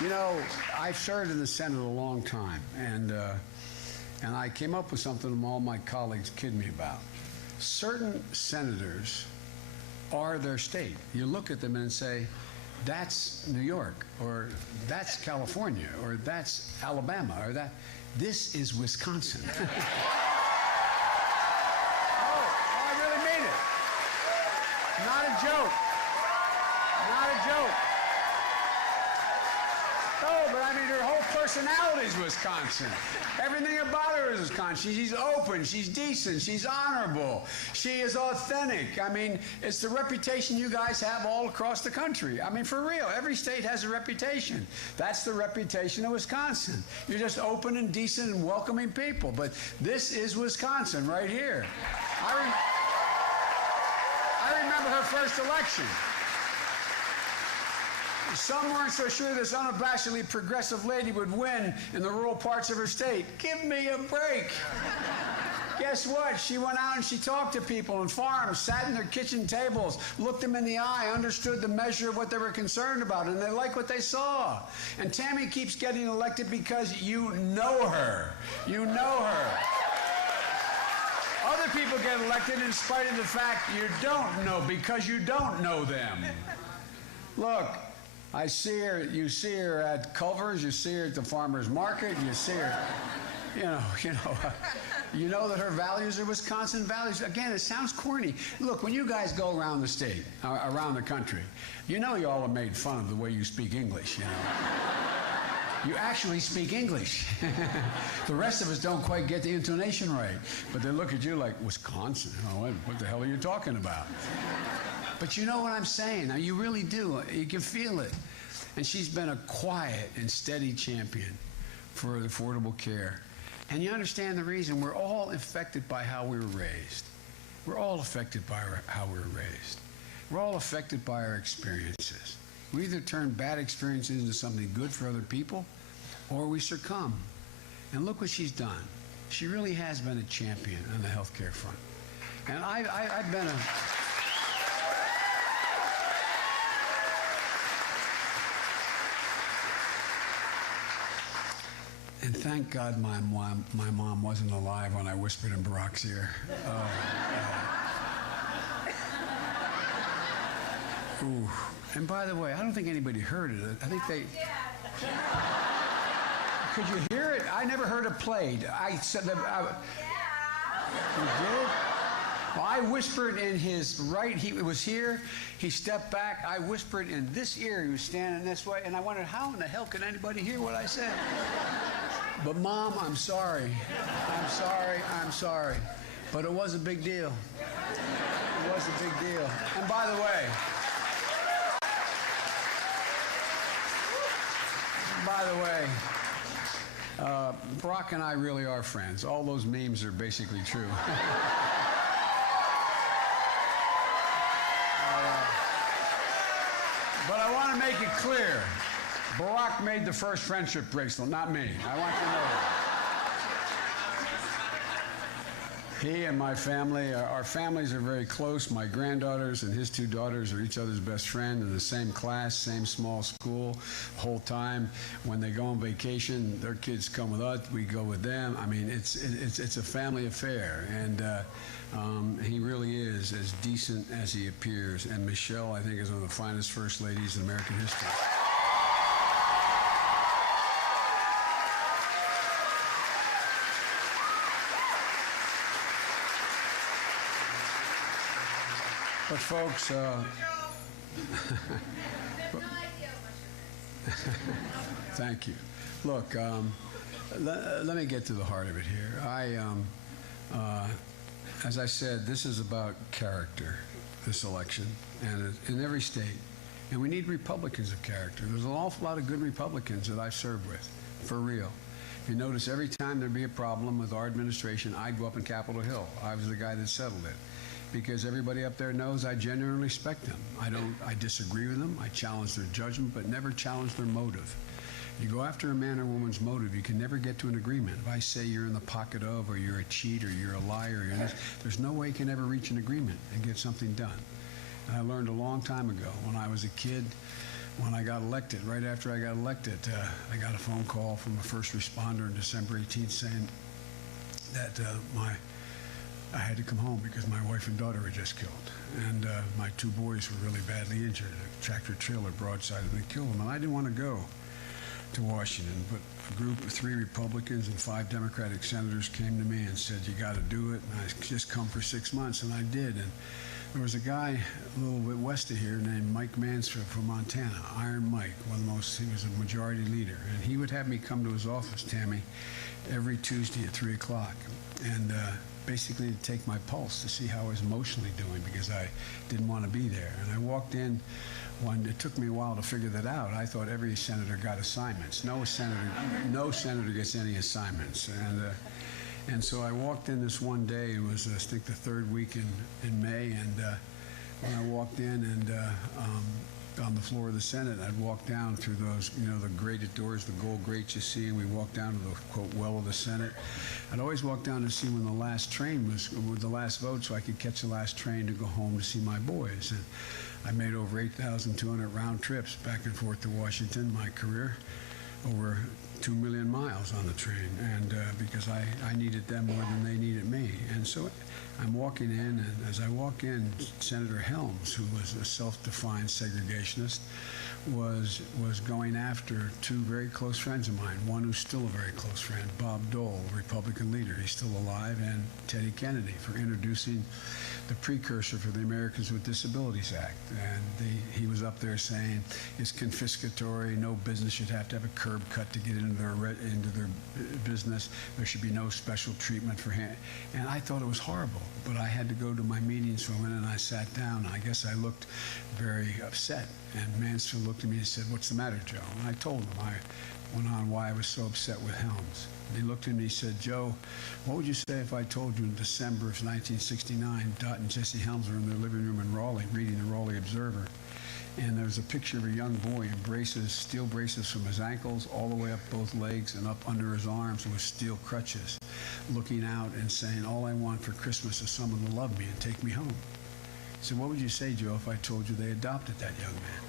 You know, I've served in the Senate a long time, and I came up with something all my colleagues kid me about. Certain senators are their state. You look at them and say, that's New York, or that's California, or that's Alabama, or that. This is Wisconsin. Not a joke. Not a joke. Oh, but I mean, her whole personality is Wisconsin. Everything about her is Wisconsin. She's open. She's decent. She's honorable. She is authentic. I mean, it's the reputation you guys have all across the country. I mean, for real. Every state has a reputation. That's the reputation of Wisconsin. You're just open and decent and welcoming people. But this is Wisconsin right here. I remember her first election. Some weren't so sure this unabashedly progressive lady would win in the rural parts of her state. Give me a break. Guess what? She went out and she talked to people on farms, sat in their kitchen tables, looked them in the eye, understood the measure of what they were concerned about, and they liked what they saw. And Tammy keeps getting elected because you know her. You know her. Other people get elected in spite of the fact you don't know, because you don't know them. Look, I see her, you see her at Culver's, you see her at the farmer's market, you see her, you know that her values are Wisconsin values. Again, it sounds corny. Look, when you guys go around the state, around the country, you know you all have made fun of the way you speak English, you know. You actually speak English. The rest of us don't quite get the intonation right. But they look at you like, Wisconsin? Oh, what the hell are you talking about? But you know what I'm saying. Now, you really do. You can feel it. And she's been a quiet and steady champion for affordable care. And you understand the reason. We're all affected by how we were raised. We're all affected by how we were raised. We're all affected by our experiences. We either turn bad experiences into something good for other people, or we succumb. And look what she's done. She really has been a champion on the healthcare front. And I've been a... And thank God my mom wasn't alive when I whispered in Barack's ear. Ooh. And by the way, I don't think anybody heard it. I think they... Could you hear it? I never heard it played. I said that... You did? Well, I whispered in his right... He was here. He stepped back. I whispered in this ear. He was standing this way. And I wondered, how in the hell could anybody hear what I said? But, Mom, I'm sorry. I'm sorry. I'm sorry. But it was a big deal. It was a big deal. And by the way... By the way, Barack and I really are friends. All those memes are basically true. But I want to make it clear, Barack made the first friendship bracelet, not me. I want you to know that. He and my family, our families are very close. My granddaughters and his two daughters are each other's best friend, in the same class, same small school, the whole time. When they go on vacation, their kids come with us, we go with them. I mean, it's a family affair, and he really is as decent as he appears. And Michelle, I think, is one of the finest first ladies in American history. But folks, thank you. Look, let me get to the heart of it here. As I said, this is about character, this election, and in every state. And we need Republicans of character. There's an awful lot of good Republicans that I've served with, for real. You notice every time there'd be a problem with our administration, I'd go up in Capitol Hill. I was the guy that settled it. Because everybody up there knows I genuinely respect them. I disagree with them, I challenge their judgment, but never challenge their motive. You go after a man or woman's motive, you can never get to an agreement. If I say you're in the pocket of, or you're a cheat, or you're a liar, or you're this, there's no way you can ever reach an agreement and get something done. And I learned a long time ago, when I was a kid, when I got elected, right after I got elected, I got a phone call from a first responder on December 18th saying that I had to come home because my wife and daughter were just killed. And my two boys were really badly injured. A tractor trailer broadsided and killed them. And I didn't want to go to Washington, but a group of 3 Republicans and 5 Democratic senators came to me and said, you got to do it. And I just come for 6 months, and I did. And there was a guy a little bit west of here named Mike Mansfield from Montana, Iron Mike, he was a majority leader. And he would have me come to his office, Tammy, every Tuesday at 3 o'clock. And basically to take my pulse to see how I was emotionally doing, because I didn't want to be there. And I walked in it took me a while to figure that out. I thought every senator got assignments. No senator gets any assignments. And so I walked in this one day. It was, I think, the 3rd week in May. And when I walked in and on the floor of the Senate, I'd walk down through those, the grated doors, the gold grates you see, and we walk down to the, quote, well of the Senate. I'd always walk down to see when the last train was, with the last vote, so I could catch the last train to go home to see my boys. And I made over 8,200 round trips back and forth to Washington, my career, over 2 million miles on the train, and because I needed them more than they needed me. And so I'm walking in, and as I walk in, Senator Helms, who was a self-defined segregationist, was going after 2 very close friends of mine, one who's still a very close friend, Bob Dole, Republican leader, he's still alive, and Teddy Kennedy, for introducing the precursor for the Americans with Disabilities Act. And he was up there saying it's confiscatory, no business should have to have a curb cut to get into their business, there should be no special treatment for him. And I thought it was horrible, but I had to go to my meetings for a minute, and I sat down. I guess I looked very upset, and Mansfield looked at me and said, "What's the matter, Joe?" And I told him, I went on why I was so upset with Helms. And he looked at me and he said, "Joe, what would you say if I told you in December of 1969, Dot and Jesse Helms were in their living room in Raleigh reading the Raleigh Observer, and there was a picture of a young boy in braces, steel braces from his ankles all the way up both legs and up under his arms with steel crutches, looking out and saying, 'All I want for Christmas is someone to love me and take me home.'" He said, "What would you say, Joe, if I told you they adopted that young man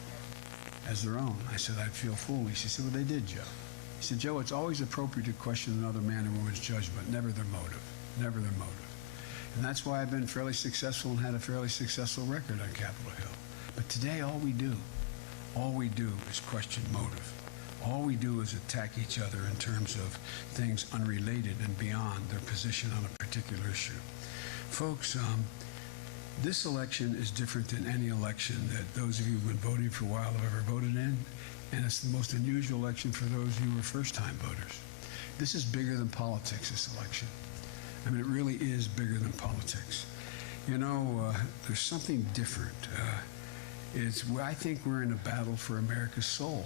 as their own?" I said, "I'd feel foolish." He said, "Well, they did, Joe." He said, "Joe, it's always appropriate to question another man or woman's judgment, never their motive, never their motive." And that's why I've been fairly successful and had a fairly successful record on Capitol Hill. But today, all we do is question motive. All we do is attack each other in terms of things unrelated and beyond their position on a particular issue. Folks, this election is different than any election that those of you who've been voting for a while have ever voted in. And it's the most unusual election for those of you who are first-time voters. This is bigger than politics, this election. I mean, it really is bigger than politics. There's something different. I think we're in a battle for America's soul,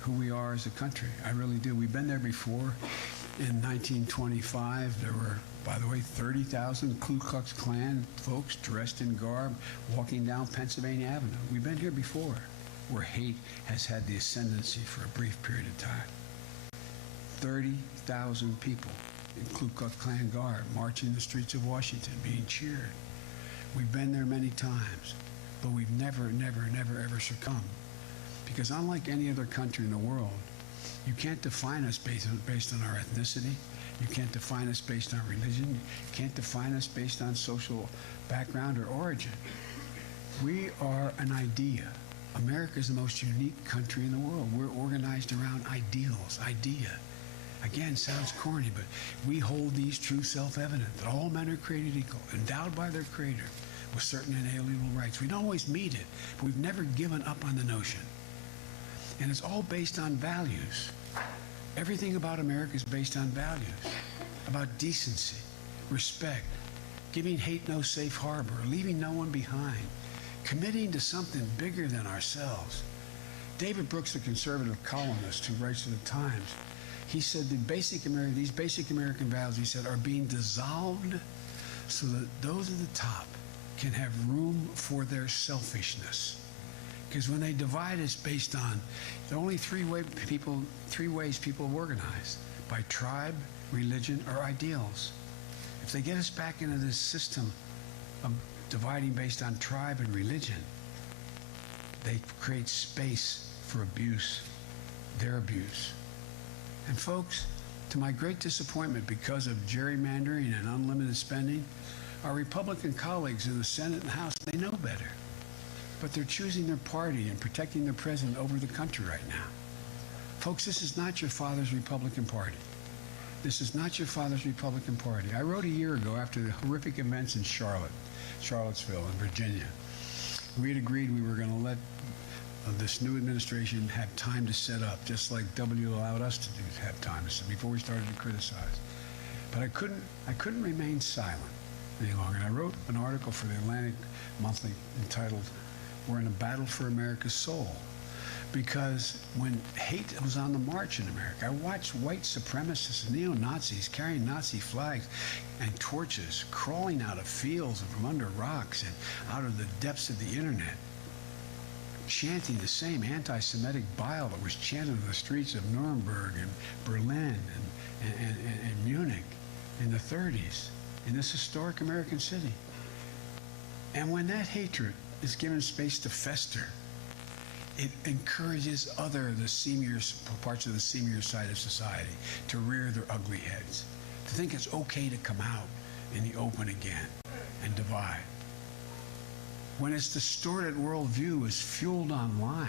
who we are as a country. I really do. We've been there before. In 1925, there were, by the way, 30,000 Ku Klux Klan folks dressed in garb walking down Pennsylvania Avenue. We've been here before, where hate has had the ascendancy for a brief period of time. 30,000 people in Ku Klux Klan garb marching the streets of Washington, being cheered. We've been there many times, but we've never, ever succumbed. Because unlike any other country in the world, you can't define us based on our ethnicity. You can't define us based on religion. You can't define us based on social background or origin. We are an idea. America is the most unique country in the world. We're organized around ideals, idea. Again, sounds corny, but we hold these true self-evident, that all men are created equal, endowed by their Creator with certain inalienable rights. We don't always meet it, but we've never given up on the notion. And it's all based on values. Everything about America is based on values, about decency, respect, giving hate no safe harbor, leaving no one behind, committing to something bigger than ourselves. David Brooks, the conservative columnist who writes for the Times, he said these basic American values, he said, are being dissolved so that those at the top can have room for their selfishness. Because when they divide, it's based on the only three ways people organize: by tribe, religion, or ideals. If they get us back into this system of dividing based on tribe and religion, they create space for abuse, their abuse. And folks, to my great disappointment, because of gerrymandering and unlimited spending, our Republican colleagues in the Senate and House, they know better. But they're choosing their party and protecting their president over the country right now. Folks, this is not your father's Republican Party. This is not your father's Republican Party. I wrote a year ago after the horrific events in Charlottesville in Virginia. We had agreed we were going to let this new administration have time to set up, just like W allowed us to have time to set before we started to criticize. But I couldn't remain silent any longer. And I wrote an article for the Atlantic Monthly entitled, "We're in a Battle for America's Soul." Because when hate was on the march in America, I watched white supremacists, neo-Nazis carrying Nazi flags and torches, crawling out of fields and from under rocks and out of the depths of the internet, chanting the same anti-Semitic bile that was chanted in the streets of Nuremberg and Berlin and Munich in the 30s, in this historic American city. And when that hatred is given space to fester, it encourages the senior parts of the senior side of society to rear their ugly heads, to think it's okay to come out in the open again and divide. When its distorted worldview is fueled online,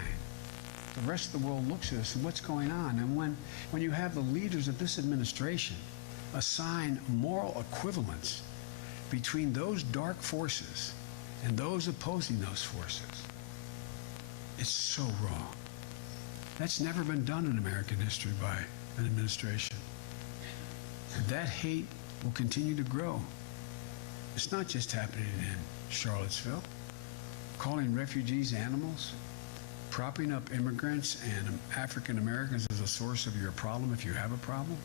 the rest of the world looks at us and what's going on. And when you have the leaders of this administration assign moral equivalence between those dark forces and those opposing those forces, it's so wrong. That's never been done in American history by an administration. And that hate will continue to grow. It's not just happening in Charlottesville. Calling refugees animals, propping up immigrants and African Americans as a source of your problem if you have a problem,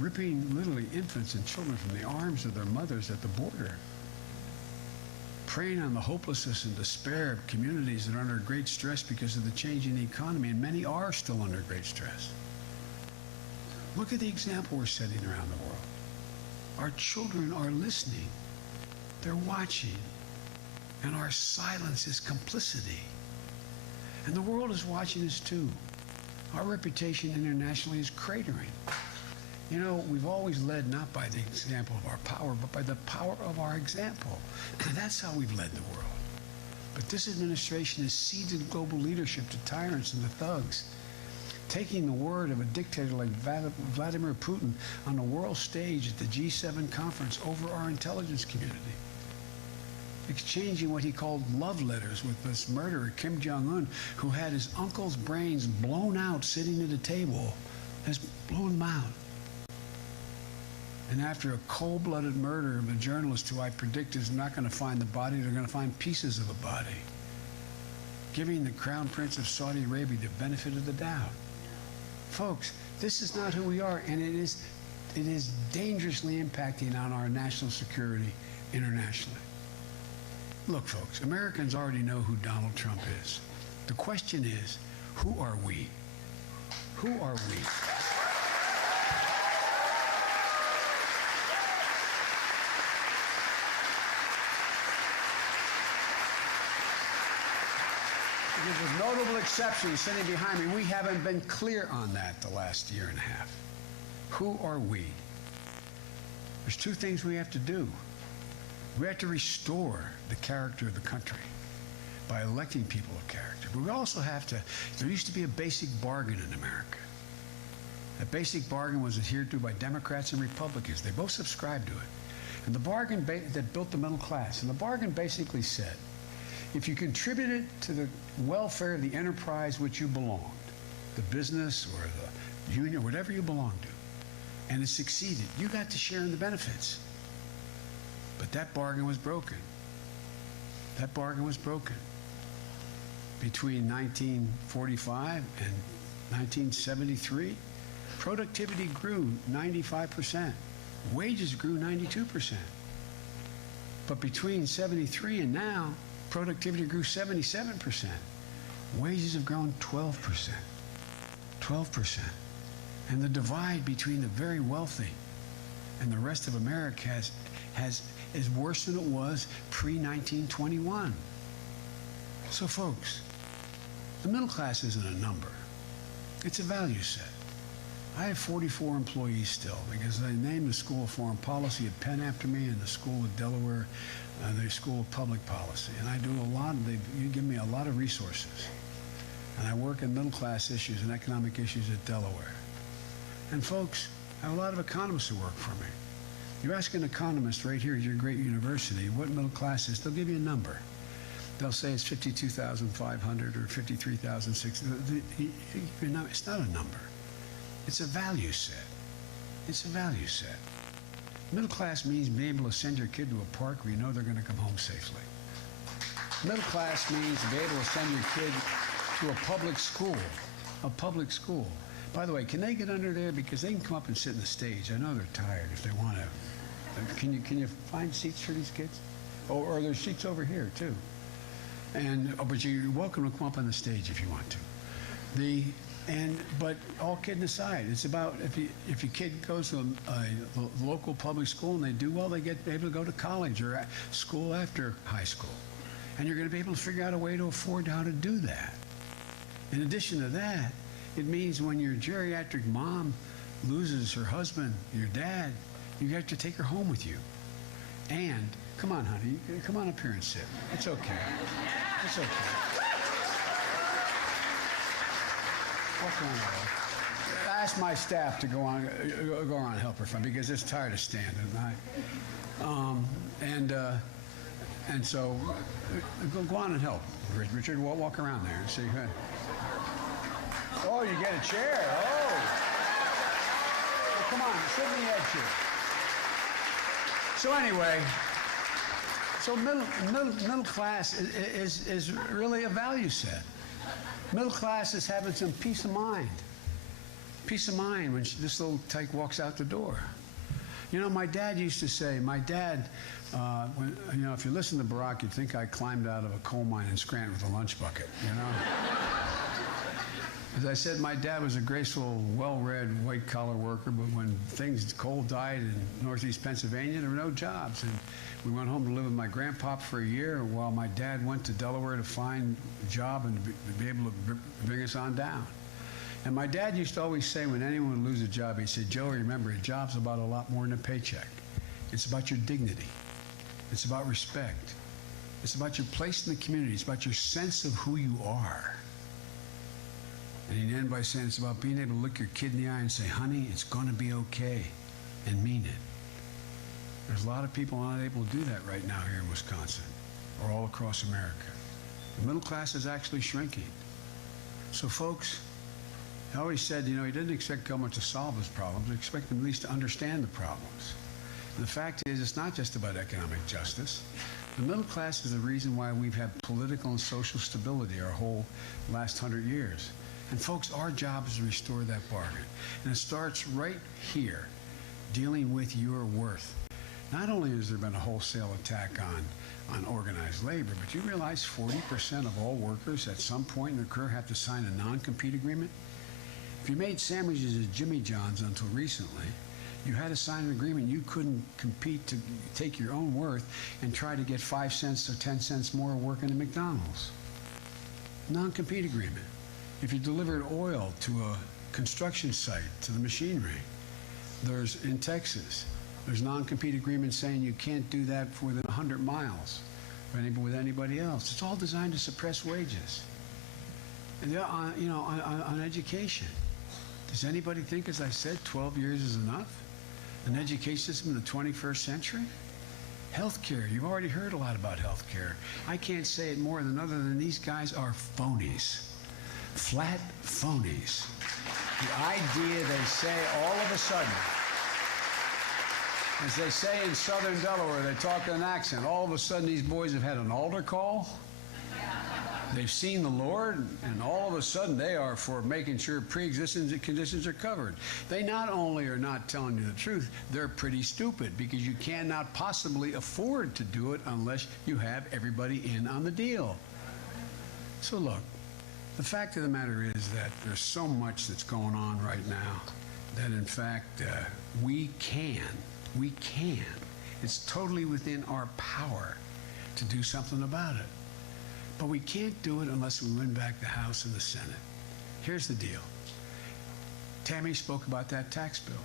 ripping literally infants and children from the arms of their mothers at the border, preying on the hopelessness and despair of communities that are under great stress because of the change in the economy, and many are still under great stress. Look at the example we're setting around the world. Our children are listening. They're watching. And our silence is complicity. And the world is watching us too. Our reputation internationally is cratering. You know, we've always led not by the example of our power, but by the power of our example. And that's how we've led the world. But this administration has ceded global leadership to tyrants and to thugs, taking the word of a dictator like Vladimir Putin on the world stage at the G7 conference over our intelligence community, exchanging what he called love letters with this murderer, Kim Jong-un, who had his uncle's brains blown out sitting at a table, has blown them out. And after a cold-blooded murder of a journalist who I predict is not going to find the body, they're going to find pieces of the body, giving the Crown Prince of Saudi Arabia the benefit of the doubt. Folks, this is not who we are, and it is dangerously impacting on our national security internationally. Look, folks, Americans already know who Donald Trump is. The question is, who are we? Who are we? With notable exceptions sitting behind me, we haven't been clear on that the last year and a half. Who are we? There's two things we have to do. We have to restore the character of the country by electing people of character. But we also have to, there used to be a basic bargain in America. That basic bargain was adhered to by Democrats and Republicans. They both subscribed to it. And the bargain that built the middle class. And the bargain basically said, if you contributed to the welfare of the enterprise which you belonged, the business or the union, whatever you belonged to, and it succeeded, you got to share in the benefits. But that bargain was broken. That bargain was broken. Between 1945 and 1973, productivity grew 95%. Wages grew 92%. But between 73 and now, productivity grew 77%. Wages have grown 12%. 12%. And the divide between the very wealthy and the rest of America is worse than it was pre-1921. So folks, the middle class isn't a number. It's a value set. I have 44 employees still because they named the School of Foreign Policy at Penn after me and the School of Delaware, the School of Public Policy. And I do a lot, you give me a lot of resources. And I work in middle class issues and economic issues at Delaware. And folks, I have a lot of economists who work for me. You ask an economist right here at your great university what middle class is, they'll give you a number. They'll say it's 52,500 or 53,600. It's not a number. It's a value set. It's a value set. Middle class means being able to send your kid to a park where you know they're going to come home safely. Middle class means to be able to send your kid to a public school. A public school. By the way, can they get under there? Because they can come up and sit in the stage. I know they're tired if they want to. Can you find seats for these kids? Or there's seats over here, too. But you're welcome to come up on the stage if you want to. But all kidding aside, it's about if your kid goes to a local public school and they do well, they get able to go to college or school after high school. And you're going to be able to figure out a way to afford how to do that. In addition to that, it means when your geriatric mom loses her husband, your dad, you have to take her home with you. And, come on, honey, come on up here and sit. It's okay. It's okay. Walk around. I asked my staff to go on and help her from because it's tired of standing. And so go on and help. Richard, walk around there and see. Oh, you get a chair. Oh. Well, come on, sit in the edge here. So anyway, middle class is really a value set. Middle class is having some peace of mind. Peace of mind when this little tyke walks out the door. You know, my dad used to say, if you listen to Barack, you'd think I climbed out of a coal mine in Scranton with a lunch bucket, you know? As I said, my dad was a graceful, well-read, white-collar worker, but when coal died in northeast Pennsylvania, there were no jobs. And we went home to live with my grandpa for a year while my dad went to Delaware to find a job and to be able to bring us on down. And my dad used to always say when anyone would lose a job, he'd say, Joe, remember, a job's about a lot more than a paycheck. It's about your dignity. It's about respect. It's about your place in the community. It's about your sense of who you are. And he'd end by saying it's about being able to look your kid in the eye and say, honey, it's going to be okay, and mean it. There's a lot of people not able to do that right now here in Wisconsin or all across America. The middle class is actually shrinking. So folks, I always said, he didn't expect government to solve his problems. He expected them at least to understand the problems. And the fact is, it's not just about economic justice. The middle class is the reason why we've had political and social stability our whole last 100 years. And folks, our job is to restore that bargain. And it starts right here, dealing with your worth. Not only has there been a wholesale attack on organized labor, but you realize 40% of all workers at some point in their career have to sign a non-compete agreement? If you made sandwiches at Jimmy John's until recently, you had to sign an agreement you couldn't compete to take your own worth and try to get 5 cents or 10 cents more working at McDonald's. Non-compete agreement. If you delivered oil to a construction site, to the machinery, in Texas, there's non-compete agreements saying you can't do that for within 100 miles with anybody else. It's all designed to suppress wages. And on education, does anybody think, as I said, 12 years is enough? An education system in the 21st century? Healthcare, you've already heard a lot about healthcare. I can't say it more than other than these guys are phonies. Flat phonies. The idea they say all of a sudden, As they say in southern Delaware, they talk in an accent. All of a sudden, these boys have had an altar call. They've seen the Lord, and all of a sudden they are for making sure pre-existing conditions are covered. They not only are not telling you the truth, they're pretty stupid, because you cannot possibly afford to do it unless you have everybody in on the deal. So look, the fact of the matter is that there's so much that's going on right now that in fact we can. It's totally within our power to do something about it. But we can't do it unless we win back the House and the Senate. Here's the deal. Tammy spoke about that tax bill.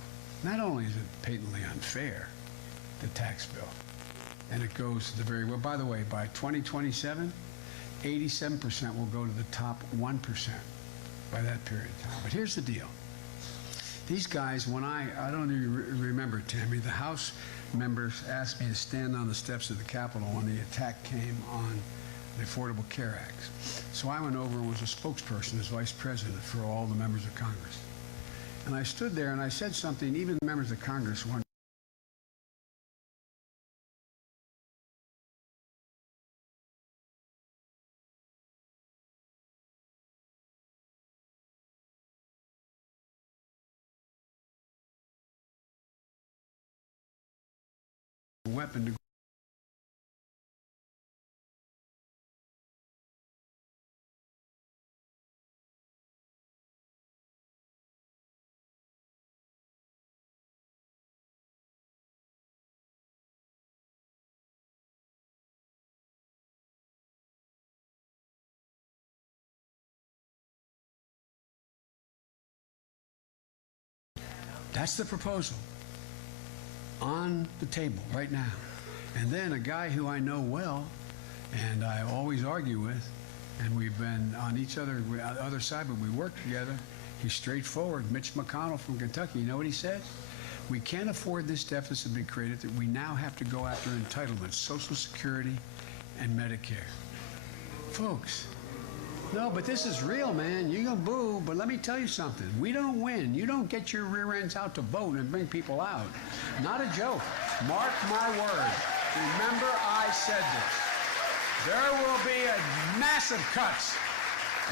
Not only is it patently unfair, the tax bill, and it goes to the very, well, by the way, by 2027, 87% will go to the top 1% by that period of time. But here's the deal. These guys, when I don't even remember, Tammy, the House members asked me to stand on the steps of the Capitol when the attack came on the Affordable Care Act. So I went over and was a spokesperson as vice president for all the members of Congress. And I stood there and I said something even the members of Congress weren't. Weapon to That's the proposal on the table right now. And then a guy who I know well, and I always argue with, and we've been on each other side, but we work together. He's straightforward. Mitch McConnell from Kentucky. You know what he said? We can't afford this deficit to be created, that we now have to go after entitlements, Social Security and Medicare. Folks, no, but this is real, man. You're going to boo, but let me tell you something. We don't win. You don't get your rear ends out to vote and bring people out. Not a joke. Mark my word. Remember I said this. There will be massive cuts,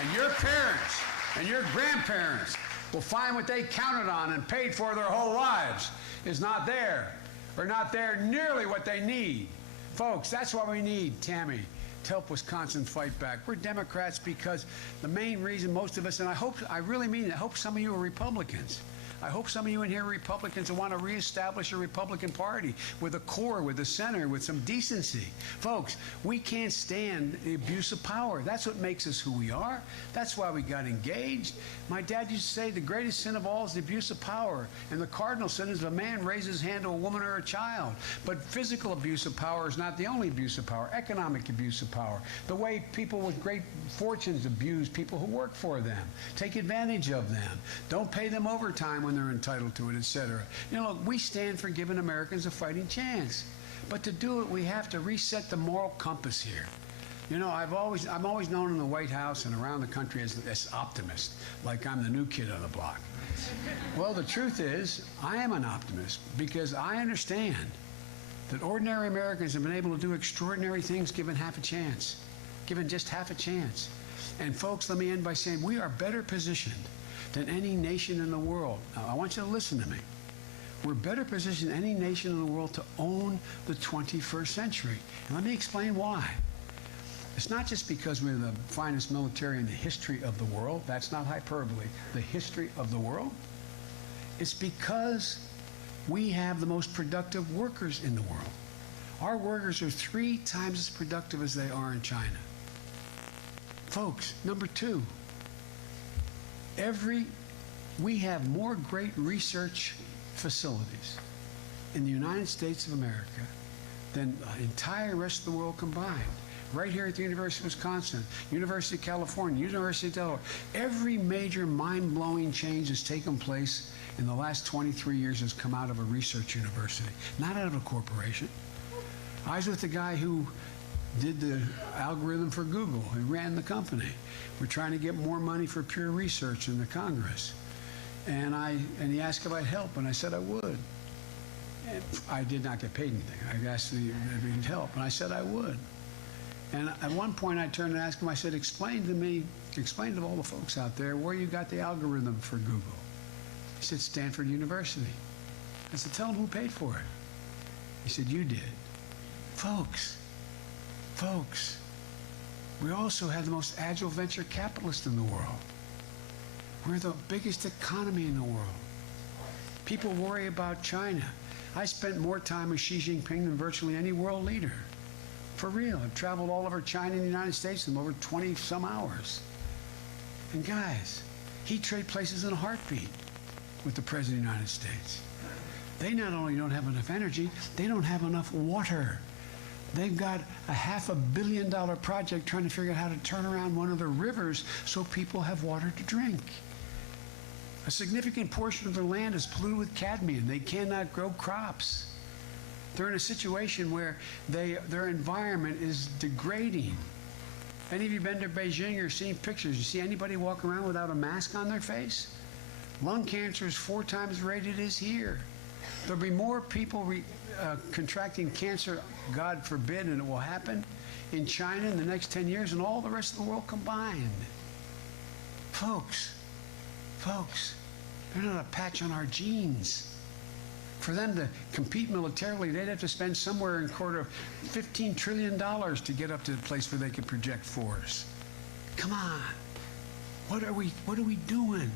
and your parents and your grandparents will find what they counted on and paid for their whole lives is not there, or not there nearly what they need. Folks, that's what we need, Tammy, to help Wisconsin fight back. We're Democrats because the main reason most of us, and I really mean it, I hope some of you are Republicans. I hope some of you in here are Republicans who want to reestablish a Republican Party with a core, with a center, with some decency. Folks, we can't stand the abuse of power. That's what makes us who we are. That's why we got engaged. My dad used to say the greatest sin of all is the abuse of power. And the cardinal sin is if a man raises his hand to a woman or a child. But physical abuse of power is not the only abuse of power. Economic abuse of power. The way people with great fortunes abuse people who work for them. Take advantage of them. Don't pay them overtime when they're entitled to it, etc. You know, look, we stand for giving Americans a fighting chance. But to do it, we have to reset the moral compass here. You know, I'm always known in the White House and around the country as optimist, like I'm the new kid on the block. Well, the truth is, I am an optimist because I understand that ordinary Americans have been able to do extraordinary things given half a chance, given just half a chance. And folks, let me end by saying we are better positioned than any nation in the world. Now, I want you to listen to me. We're better positioned than any nation in the world to own the 21st century. And let me explain why. It's not just because we're the finest military in the history of the world. That's not hyperbole. The history of the world. It's because we have the most productive workers in the world. Our workers are 3 times as productive as they are in China. Folks, number 2, we have more great research facilities in the United States of America than the entire rest of the world combined. Right here at the University of Wisconsin, University of California, University of Delaware. Every major mind-blowing change that's taken place in the last 23 years has come out of a research university, not out of a corporation. I was with the guy who did the algorithm for Google. He ran the company. We're trying to get more money for pure research in the Congress. And he asked if I'd help, and I said I would. I did not get paid anything. I asked if we could help, and I said I would. And at one point I turned and asked him, I said, explain to all the folks out there where you got the algorithm for Google. He said, Stanford University. I said, tell them who paid for it. He said, you did. Folks, we also have the most agile venture capitalists in the world. We're the biggest economy in the world. People worry about China. I spent more time with Xi Jinping than virtually any world leader. For real. I've traveled all over China and the United States in over 20-some hours. And guys, he'd trade places in a heartbeat with the President of the United States. They not only don't have enough energy, they don't have enough water. They've got a $500 million project trying to figure out how to turn around one of the rivers so people have water to drink. A significant portion of their land is polluted with cadmium. They cannot grow crops. They're in a situation where their environment is degrading. Any of you been to Beijing or seen pictures? You see anybody walk around without a mask on their face? Lung cancer is 4 times the rate it is here. There'll be more people contracting cancer, God forbid, and it will happen in China in the next 10 years than all the rest of the world combined. Folks, they're not a patch on our genes. For them to compete militarily, they'd have to spend somewhere in quarter of $15 trillion to get up to the place where they could project force. Come on. What are we doing?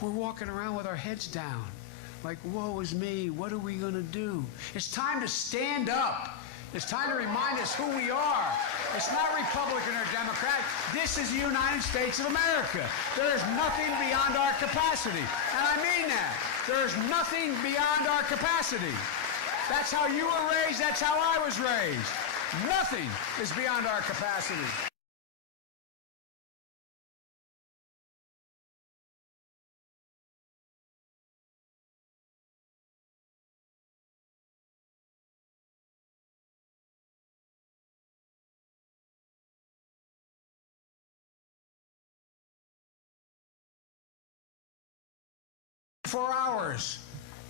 We're walking around with our heads down. Like, woe is me, what are we going to do? It's time to stand up. It's time to remind us who we are. It's not Republican or Democrat. This is the United States of America. There is nothing beyond our capacity. And I mean that. There is nothing beyond our capacity. That's how you were raised. That's how I was raised. Nothing is beyond our capacity. Hours.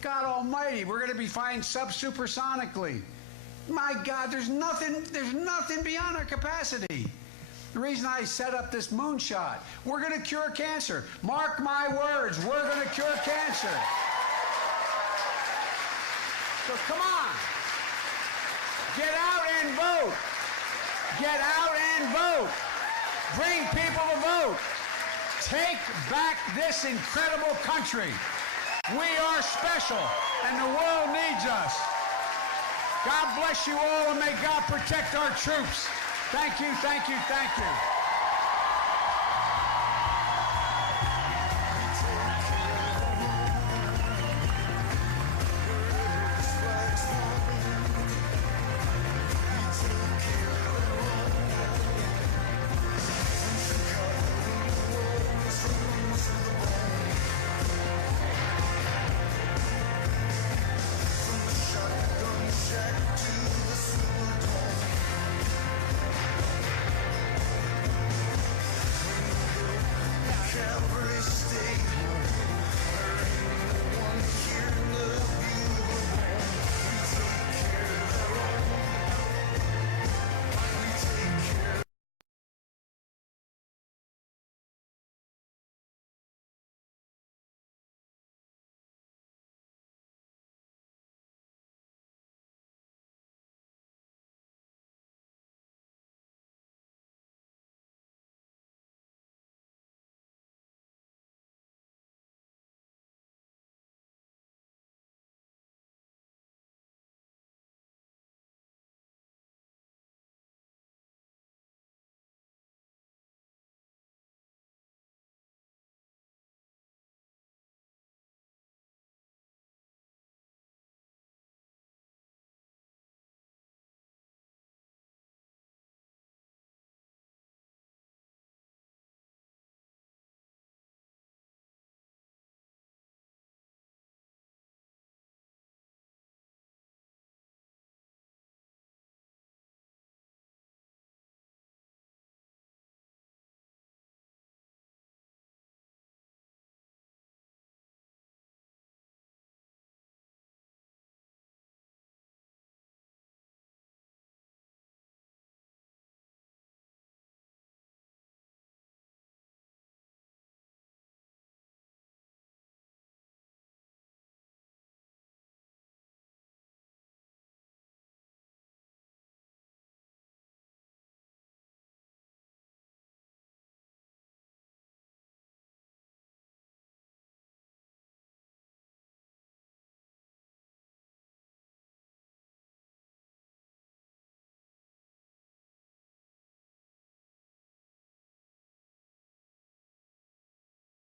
God almighty, we're going to be flying sub-supersonically. My God, there's nothing beyond our capacity. The reason I set up this moonshot, we're going to cure cancer. Mark my words, we're going to cure cancer. So come on. Get out and vote. Get out and vote. Bring people to vote. Take back this incredible country. We are special, and the world needs us. God bless you all, and may God protect our troops. Thank you, thank you, thank you.